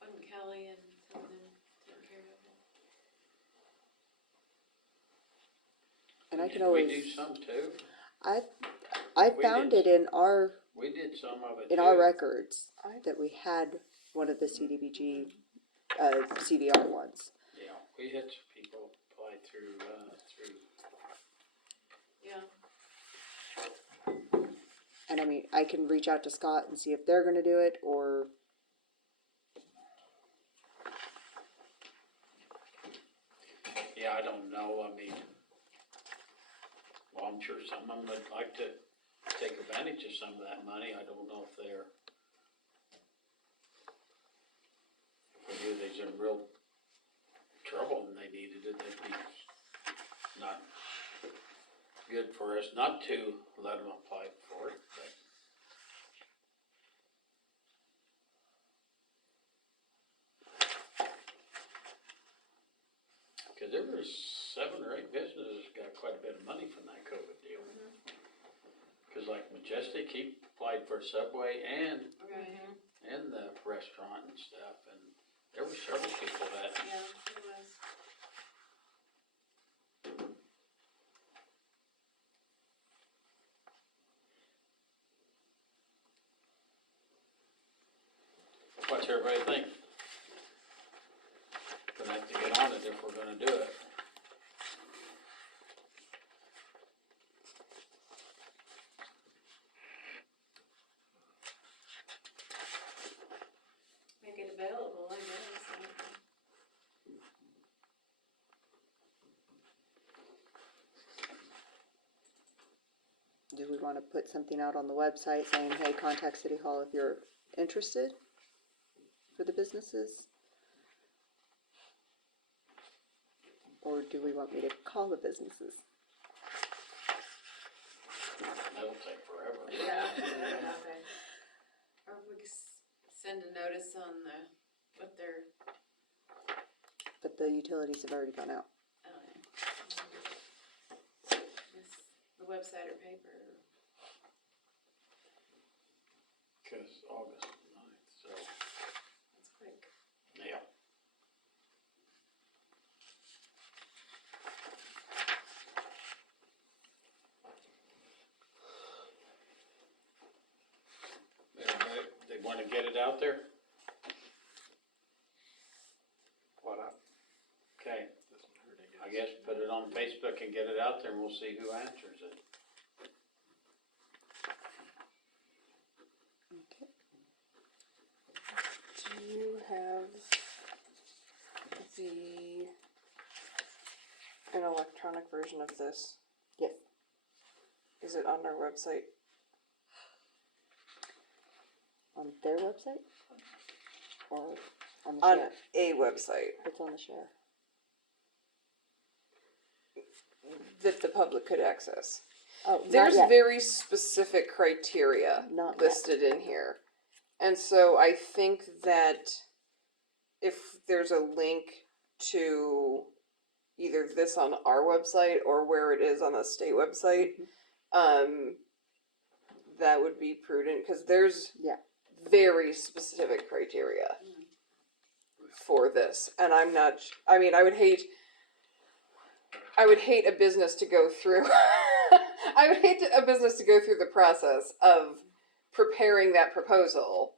Wasn't Kelly and some of them taking care of it? And I can did always. we do some too? I We found did. it in our We did some of it in too. our records that we had one of the CDBG CVR ones. Yeah, we had some people apply through, Yeah. And I mean, I can reach out to Scott and see if they're going to do it, or yeah, I don't know, I mean, well, I'm sure some of them would like to take advantage of some of that money. I don't know if they're, if we knew they's in real trouble and they needed it, they'd be not good for us not to let them apply for it, but. Cause there was 7 or 8 businesses got quite a bit of money from that COVID deal. Cause like Majestic, he applied for Subway and Right. the restaurant and stuff, and there were several people that, Yeah, it was. everybody think? Gonna have to get on it if we're gonna do it. Make it available, I guess. Do we wanna put something out on the website saying, hey, contact City Hall if you're interested for the businesses? Or do we want me to call the businesses? That'll take forever. Yeah. Or we could send a notice on what they're, But the utilities have already gone out. the website or paper. Cause August 9th, so, That's quick. yeah. Everybody, they wanna get it out there? What up? Okay, I guess put it on Facebook and get it out there and we'll see who answers it. Okay. Do you have an electronic version of this? Yes. Is it on our website? On their website? Or on the On share? a website It's on the share. that the public could access. Oh, not There's yet. very specific criteria Not yet. listed in here. And so I think that if there's a link to either this on our website or where it is on the state website, that would be prudent because there's Yeah. very specific criteria for this. And I'm not, I mean, I would hate a business to go through, I would hate a business to go through the process of preparing that proposal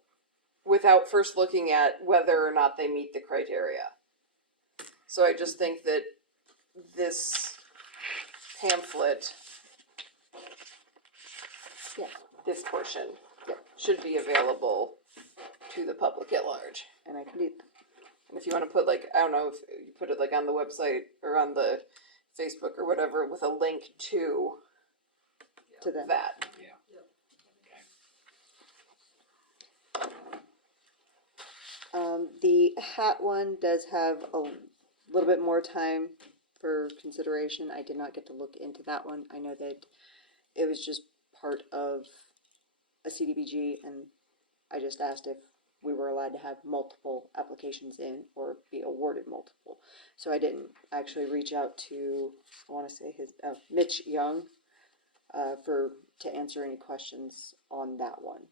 without first looking at whether or not they meet the criteria. So I just think that this pamphlet, Yeah. this portion, Yeah. should be available to the public at large. And I can do And if you want to put like, I don't know, if you put it like on the website or on the Facebook or whatever with a link to them. that. Yeah. The hat one does have a little bit more time for consideration. I did not get to look into that one. I know that it was just part of a CDBG, and I just asked if we were allowed to have multiple applications in or be awarded multiple. So I didn't actually reach out to, I want to say his, Mitch Young, to answer any questions on that one.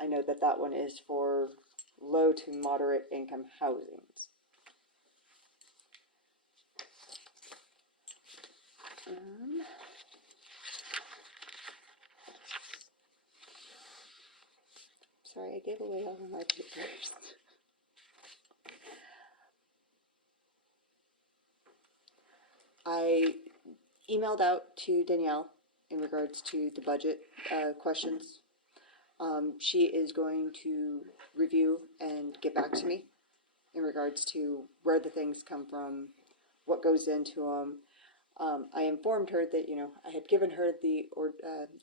I know that that one is for low to moderate income housings. Sorry, I gave away all of my papers. I emailed out to Danielle in regards to the budget questions. She is going to review and get back to me in regards to where the things come from, what goes into them. I informed her that, you know, I had given her the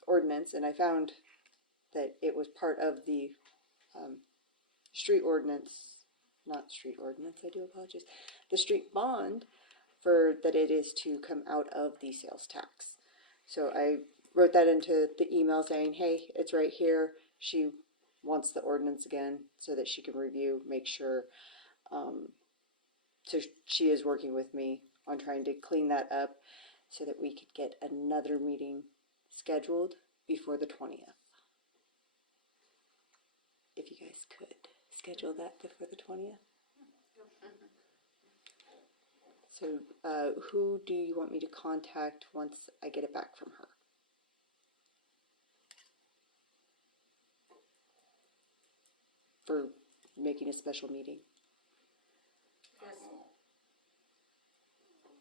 ordinance, and I found that it was part of the street ordinance, not street ordinance, I do apologize, the street bond, for that it is to come out of the sales tax. So I wrote that into the email saying, hey, it's right here. She wants the ordinance again so that she can review, make sure. So she is working with me on trying to clean that up so that we could get another meeting scheduled before the 20th. If you guys could schedule that before the 20th. So who do you want me to contact once I get it back from her? For making a special meeting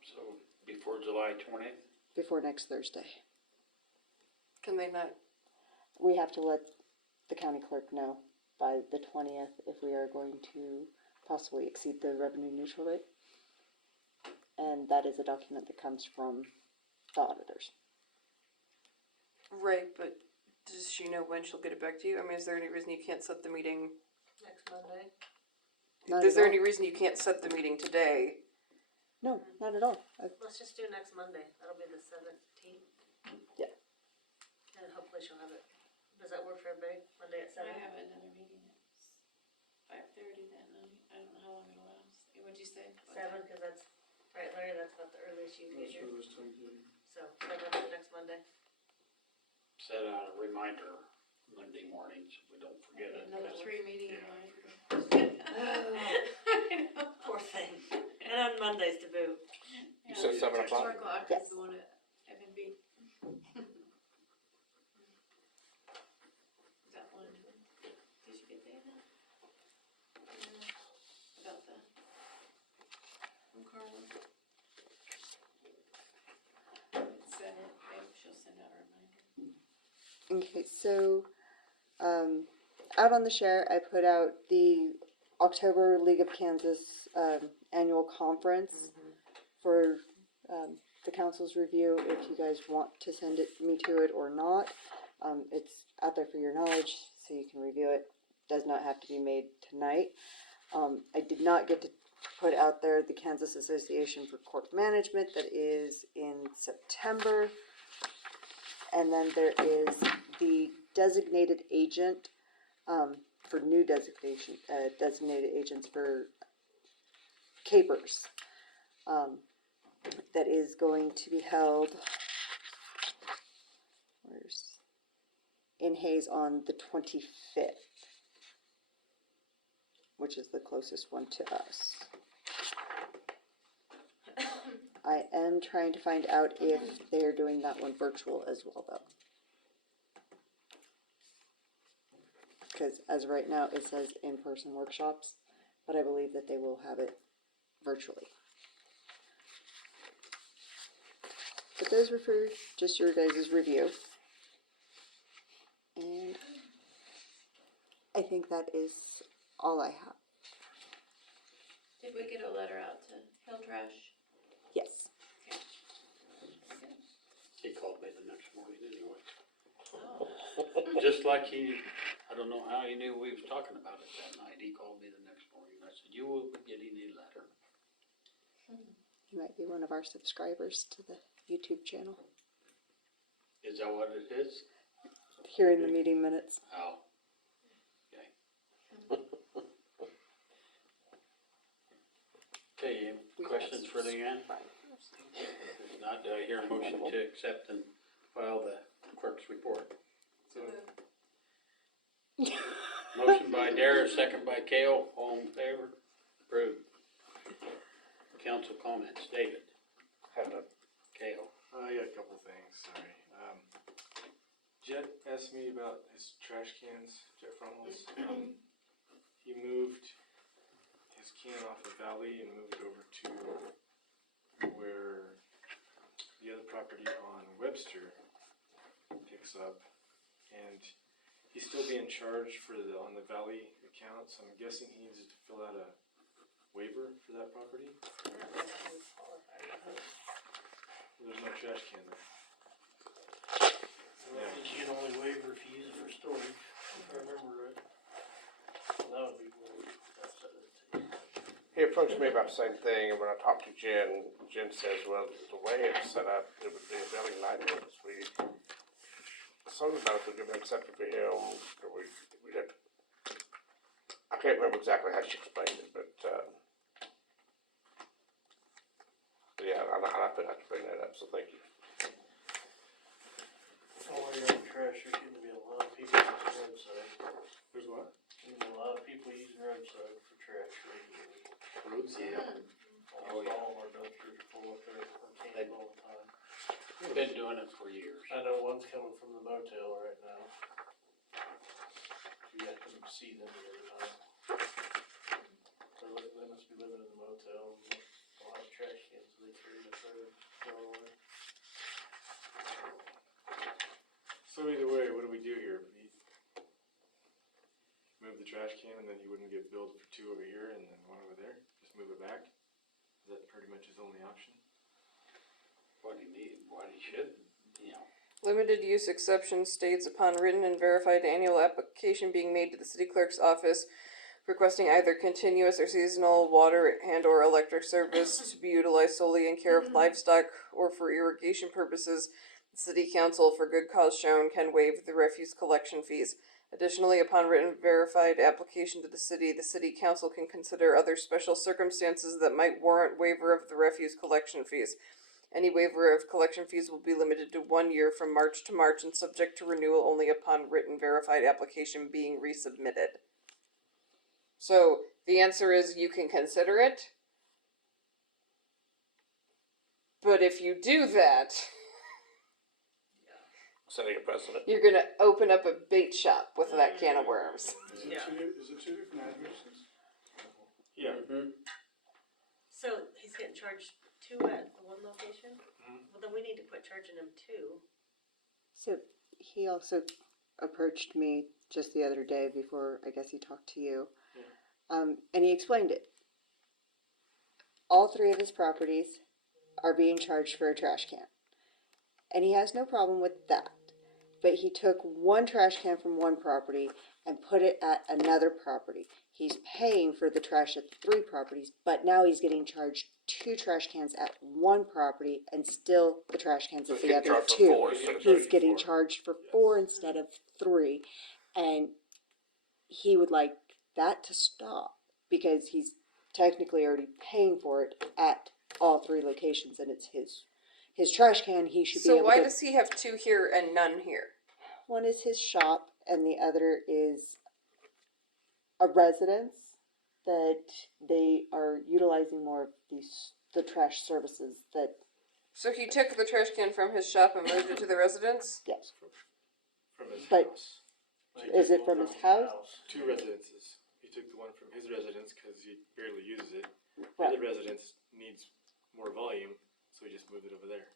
So before July 20th? before next Thursday. Can they not? We have to let the county clerk know by the 20th if we are going to possibly exceed the revenue neutral rate. And that is a document that comes from the auditors. Right, but does she know when she'll get it back to you? I mean, is there any reason you can't set the meeting? Next Monday. Not Is at there all. any reason you can't set the meeting today? No, not at all. Let's just do next Monday. That'll be the 17th. Yeah. And hopefully she'll have it. Does that work for everybody? Monday at I 7? have another meeting at 5:30 that night. I don't know how long it'll last. What'd you say? What 7, time? because that's, right, Larry, that's about the earliest you can get That's your, what I was thinking. so 7 next Monday. Set out a reminder Monday morning so we don't forget it. Another 3 meeting Yeah. night. Poor thing. And on Mondays to boot. You said 7 o'clock? 4 o'clock Yes. is the one at FNB. Is that one? Did you get that? About the, from Carla? Send it, maybe she'll send out a reminder. Okay, so out on the share, I put out the October League of Kansas annual conference for the council's review. If you guys want to send me to it or not, it's out there for your knowledge, so you can review it. Does not have to be made tonight. I did not get to put out there the Kansas Association for Court Management that is in September. And then there is the designated agent for new designated agents for capers. That is going to be held in Hayes on the 25th, which is the closest one to us. I am trying to find out if they're doing that one virtual as well, though. Because as of right now, it says in-person workshops, but I believe that they will have it virtually. But those were for just your guys' review. And I think that is all I have. Did we get a letter out to Hill Trash? Yes. He called me the next morning anyway. Oh. Just like I don't know how he knew we was talking about it that night. He called me the next morning. I said, you will be getting a letter. You might be one of our subscribers to the YouTube channel. Is that what it is? Hearing the meeting minutes. Oh. Okay. Okay, questions for Leanne? If not, do I hear a motion to accept and file the clerk's report? So Motion by Dara, second by Kale, all in favor? Approved. Council comments, David, Have none. Kale. I got a couple things, sorry. Jet asked me about his trash cans, Jet Frontals. He moved his can off of Valley and moved it over to where the other property on Webster picks up. And he's still being charged for on the Valley account, so I'm guessing he needs to fill out a waiver for that property. There's no trash can there. You can only waiver if you use it for storage, if I remember right. That would be one. He approached me about the same thing, and when I talked to Jen, Jen says, well, the way it's set up, it would be a billing license. Some of the benefits would be accepted for him, or we'd have to, I can't remember exactly how she explained it, but, yeah, I think I can bring that up, so thank you. While you're on trash, there's going to be a lot of people using roadside. There's what? There's a lot of people using roadside for trash regularly. Roads? Oh, yeah. All of our dumpsters are full of trash, cans all the time. We've been doing it for years. I know one's coming from the motel right now. You have to see them every time. trash can and then he wouldn't get billed for 2 over here and then 1 over there? Just move it back? Is that pretty much his only option? What he need, what he should, you know. Limited use exception states upon written and verified annual application being made to the city clerk's office requesting either continuous or seasonal water and or electric service to be utilized solely in care of livestock or for irrigation purposes, the city council, for good cause shown, can waive the refuse collection fees. Additionally, upon written verified application to the city council can consider other special circumstances that might warrant waiver of the refuse collection fees. Any waiver of collection fees will be limited to 1 year from March to March and subject to renewal only upon written verified application being resubmitted. So the answer is you can consider it, but if you do that, Setting a precedent. you're gonna open up a bait shop with that can of worms. Is it Yeah. is it 2 different addresses? Yeah. Mm-hmm. So he's getting charged 2 at the one location? Well, then we need to quit charging him 2. So he also approached me just the other day before I guess he talked to you. And he explained it. All 3 of his properties are being charged for a trash can. And he has no problem with that. But he took 1 trash can from one property and put it at another property. He's paying for the trash at 3 properties, but now he's getting charged 2 trash cans at 1 property and still the trash cans So at he's the getting other charged for 2. 4 instead of He's getting 4. charged for 4 instead of 3. And he would like that to stop because he's technically already paying for it at all 3 locations and it's his trash can. He should be So able why to. does he have 2 here and none here? One is his shop and the other is a residence that they are utilizing more of the trash services that, So he took the trash can from his shop and moved it to the residence? yes. From his But- house. Is it from his house? 2 residences. He took the one from his residence because he barely uses it. The Right. other residence needs more volume, so he just moved it over there.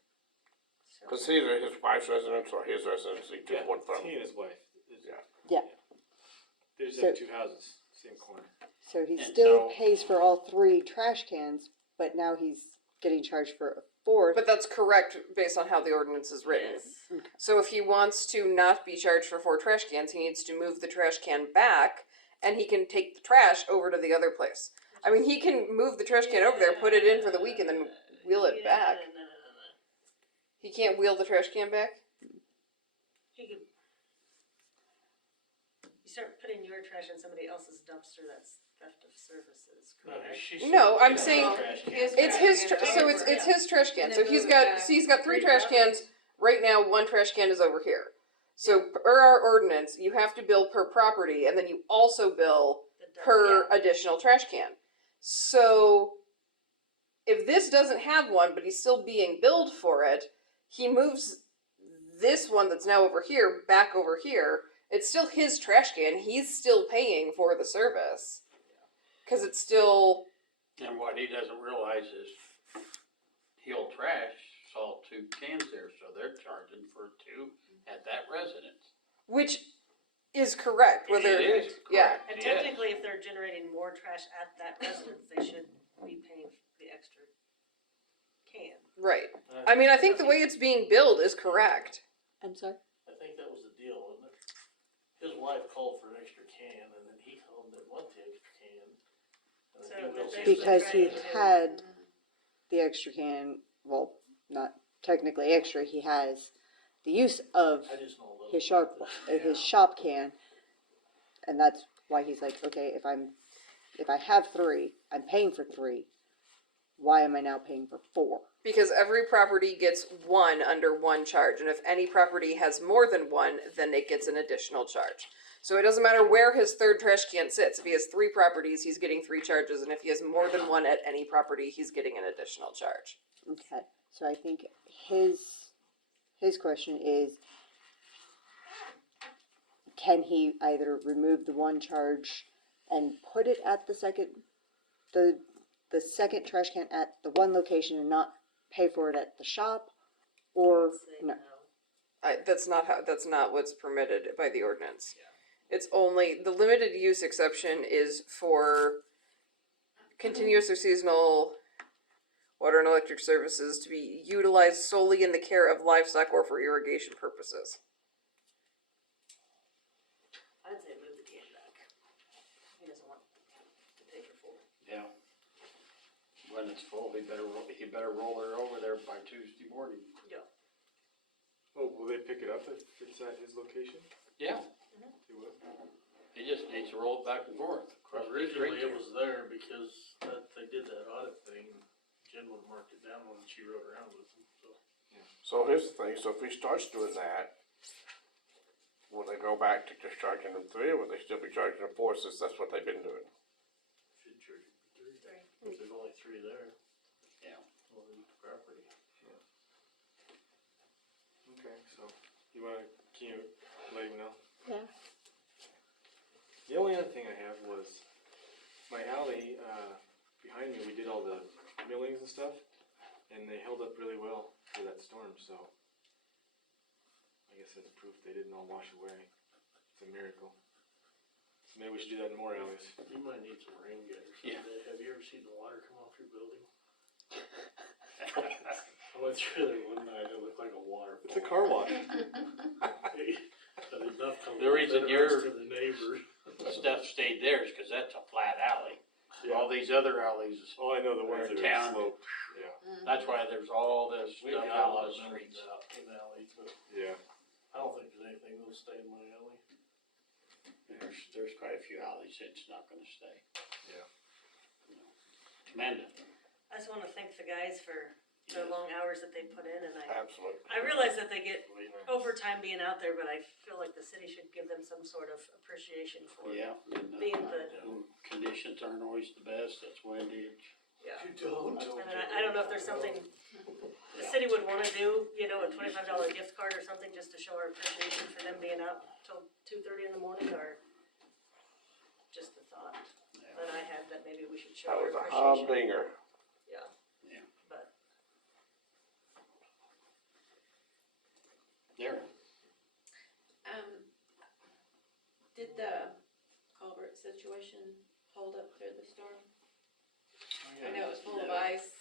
Because it's either his wife's residence or his residence, he took one from. He and his wife. Yeah. Yeah. They just So- have 2 houses, same corner. So he And still so- pays for all 3 trash cans, but now he's getting charged for a 4th. But that's correct based on how the ordinance is written. So if he wants to not be charged for 4 trash cans, he needs to move the trash can back and he can take the trash over to the other place. I mean, he can move the trash can over there, put it in for the week and then wheel it back. No. He can't wheel the trash can back? He could. You start putting your trash in somebody else's dumpster, that's theft of services, correct? No, I'm saying His it's his, trash can so over it's there. his trash can. And So then he's move it got, back. so he's got 3 Three trash cans. properties. Right now, 1 trash can is over here. So per our ordinance, you have to bill per property and then you also bill The dump- per yeah. additional trash can. So if this doesn't have one, but he's still being billed for it, he moves this one that's now over here back over here. It's still his trash can. He's still paying for the service because it's still. And what he doesn't realize is He'll Trash saw 2 cans there, so they're charging for 2 at that residence. Which is correct. Whether It is yeah. correct, And yes. technically, if they're generating more trash at that residence, they should be paying the extra can. Right. I mean, I think the way it's being billed is correct. I'm sorry? I think that was the deal, wasn't it? His wife called for an extra can, and then he told him that want the extra can. And then So he they're billed him. basically Because he trying to- had the extra can, well, not technically extra, he has the use of I just know a little. his shop can, and that's why he's like, okay, if I have 3, I'm paying for 3, why am I now paying for 4? Because every property gets 1 under 1 charge, and if any property has more than 1, then it gets an additional charge. So it doesn't matter where his 3rd trash can sits. If he has 3 properties, he's getting 3 charges, and if he has more than 1 at any property, he's getting an additional charge. Okay, so I think his question is, can he either remove the 1 charge and put it at the second trash can at the 1 location and not pay for it at the shop, or Say no? That's not what's permitted by the ordinance. It's only, the limited use exception is for continuous or seasonal water and electric services to be utilized solely in the care of livestock or for irrigation purposes. I'd say move the can back. He doesn't want to take it full. Yeah. When it's full, he better roll her over there by Tuesday morning. Yeah. Oh, will they pick it up if it's at his location? Yeah, They will. he just needs to roll it back and forth. across the Originally, street it was there because they did that audit thing. Jen would have marked it down when she rode around with them, so. So here's the thing, so if he starts doing that, will they go back to just charging them 3, or will they still be charging them 4 since that's what they've been doing? Should charge you for 3. If there's only 3 there. Yeah. On the property. Okay, so can you let him know? Yeah. The only other thing I have was my alley behind me. We did all the millings and stuff, and they held up really well for that storm. So I guess that's proof they didn't all wash away. It's a miracle. So maybe we should do that in more alleys. You might need some rain gutters Yeah. someday. Have you ever seen the water come off your building? I went through there one night, it looked like a waterfall. It's a car wash. But enough comes The reason off, then it you're- runs to the neighbors. Stuff stayed there is because that's a flat alley. Yeah. All these other alleys, Oh, I know the ones that are Town. sloped. Yeah. that's why there's all this We've stuff got a out lot on of the streets streets. out in the alley, but Yeah. I don't think there's anything that'll stay in my alley. There's quite a few alleys that's not gonna stay. Yeah. Amanda, I just wanna thank the guys for the long hours that they put in, and Absolutely. I realize that they get Believe me. overtime being out there, but I feel like the city should give them some sort of appreciation for yeah, and, being the, conditions aren't always the best, it's windy. yeah. You don't. And I don't know if there's something the city would wanna do, you know, a $25 gift card or something, just to show our appreciation for them being out till 2:30 in the morning, or just a thought that I had that maybe we should show That our was a appreciation. humdinger. Yeah. Yeah. But, There, Did the culvert situation hold up through the storm? I know it was full of ice,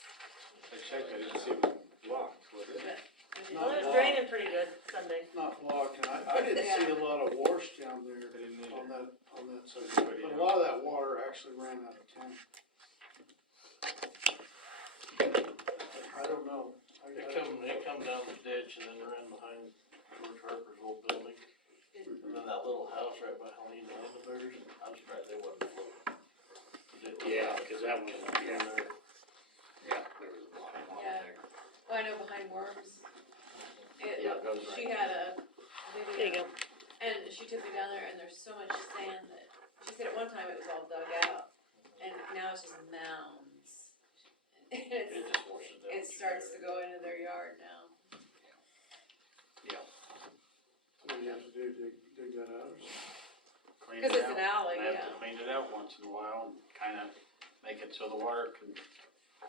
I checked. I didn't see it blocked. Was it? but. well, it was draining pretty good Sunday. Not blocked, and I didn't see a lot of wash down there I didn't either. on that So side. everybody But a knows. lot of that water actually ran out of town. I don't know. It come down the ditch and then ran behind George Harper's old building. And then that little house right by Helene Landenberg's, I'm surprised they wasn't floating. yeah, cause that one, Yeah. yeah, there was a lot of water Yeah. there. Well, I know behind Worms, Yeah, it goes she right. had a video. There you go. And she took me down there and there's so much sand that, she said at one time it was all dug out, and now it's just mounds. It just washes down. It starts to go into their yard now. Yeah. What do you have to do, dig that out or something? Clean Cause it it's an out. alley, I have yeah. to clean it out once in a while and kinda make it so the water can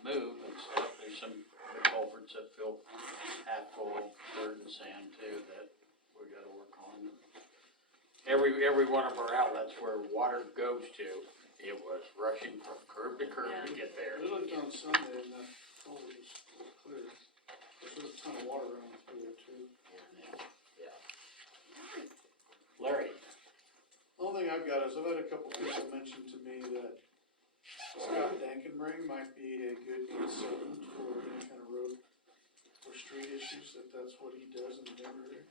move and stuff. There's some big culverts that fill half full of dirt and sand too that we gotta work on. Every one of our outlets where water goes to, it was rushing from curb to curb to get there. We looked on Sunday and that culvert was clear. There's a ton of water running through there too. Larry, The only thing I've got is I've had a couple people mention to me that Scott Dankenbring might be a good consultant for any kind of road or street issues, that's what he does in the Denver area.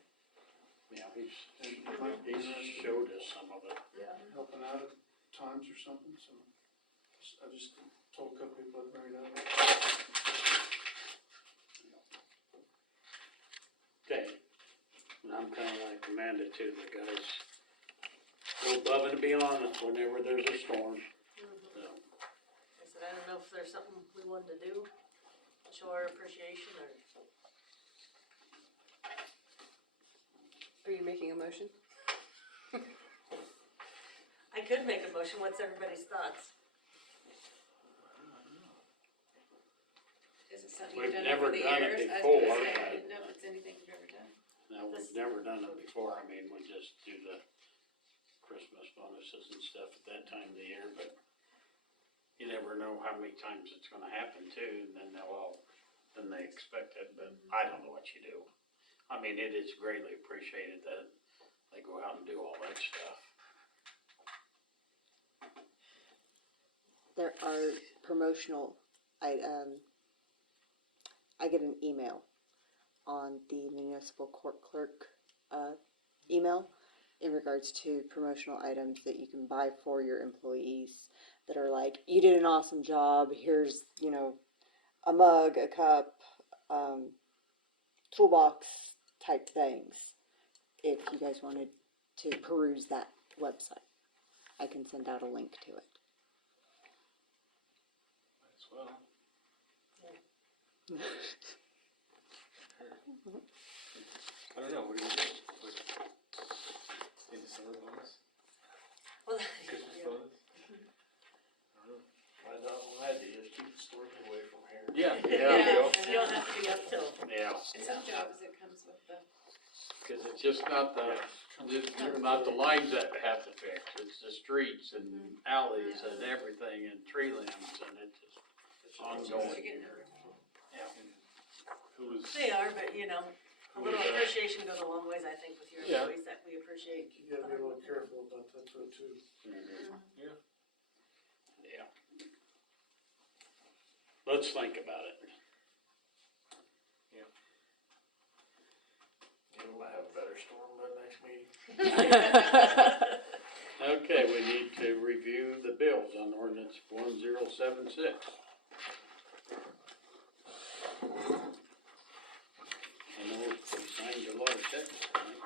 yeah, And he might be he's interested showed us some of it. in helping out at times or something, so I just told a couple people I'd bring it up. Okay, and I'm kinda like Amanda too, the guys go above and beyond whenever there's a storm, so. I said, I don't know if there's something we wanted to do, show our appreciation, or, Are you making a motion? I could make a motion, what's everybody's thoughts? Is it something We've you've done never over the done it years? I was before, gonna say, I but- didn't know if it's anything you've ever done. No, we've never done it before, I mean, we just do the Christmas bonuses and stuff at that time of the year, but you never know how many times it's gonna happen too, and then then they expect it, but I don't know what you do. I mean, it is greatly appreciated that they go out and do all that stuff. There are promotional, I get an email on the municipal court clerk, email in regards to promotional items that you can buy for your employees that are like, you did an awesome job, here's, you know, a mug, a cup, toolbox type things. If you guys wanted to peruse that website, I can send out a link to it. As well. I don't know, what do you do? In the summer bonus? Well, Christmas yeah. bonus? I don't know. All I do is keep the storage away from here. Yeah, Yeah. You don't have to be up till. yeah, In some jobs, it comes with the, cause it's just not not the lines that have to fix, it's the streets and alleys and everything and tree limbs and it's just ongoing. Yeah. Who was, They are, but you know, a little appreciation goes a long ways, I think, with your Yeah. employees that we appreciate. You gotta be a little careful about that though too. yeah, Yeah. Let's think about it. You might have a better storm by the next meeting. Okay, we need to review the bills on ordinance 1076. I know we signed a lot of checks tonight.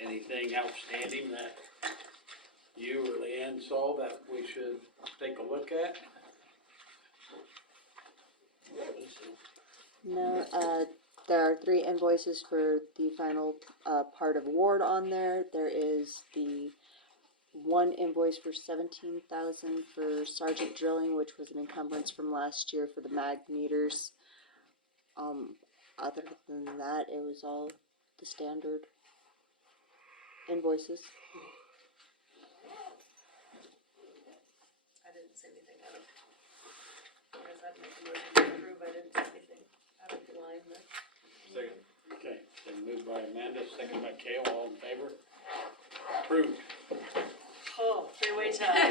Anything outstanding that you or Leanne saw that we should take a look at? No, there are 3 invoices for the final part of award on there. There is the one invoice for $17,000 for Sergeant Drilling, which was an encumbrance from last year for the mag meters. Other than that, it was all the standard invoices. I didn't see anything out of, I guess I'd make a motion to approve, I didn't see anything out of the line there. second. Okay, then moved by Amanda, second by Kale, all in favor? Approved. Oh, three-way tie.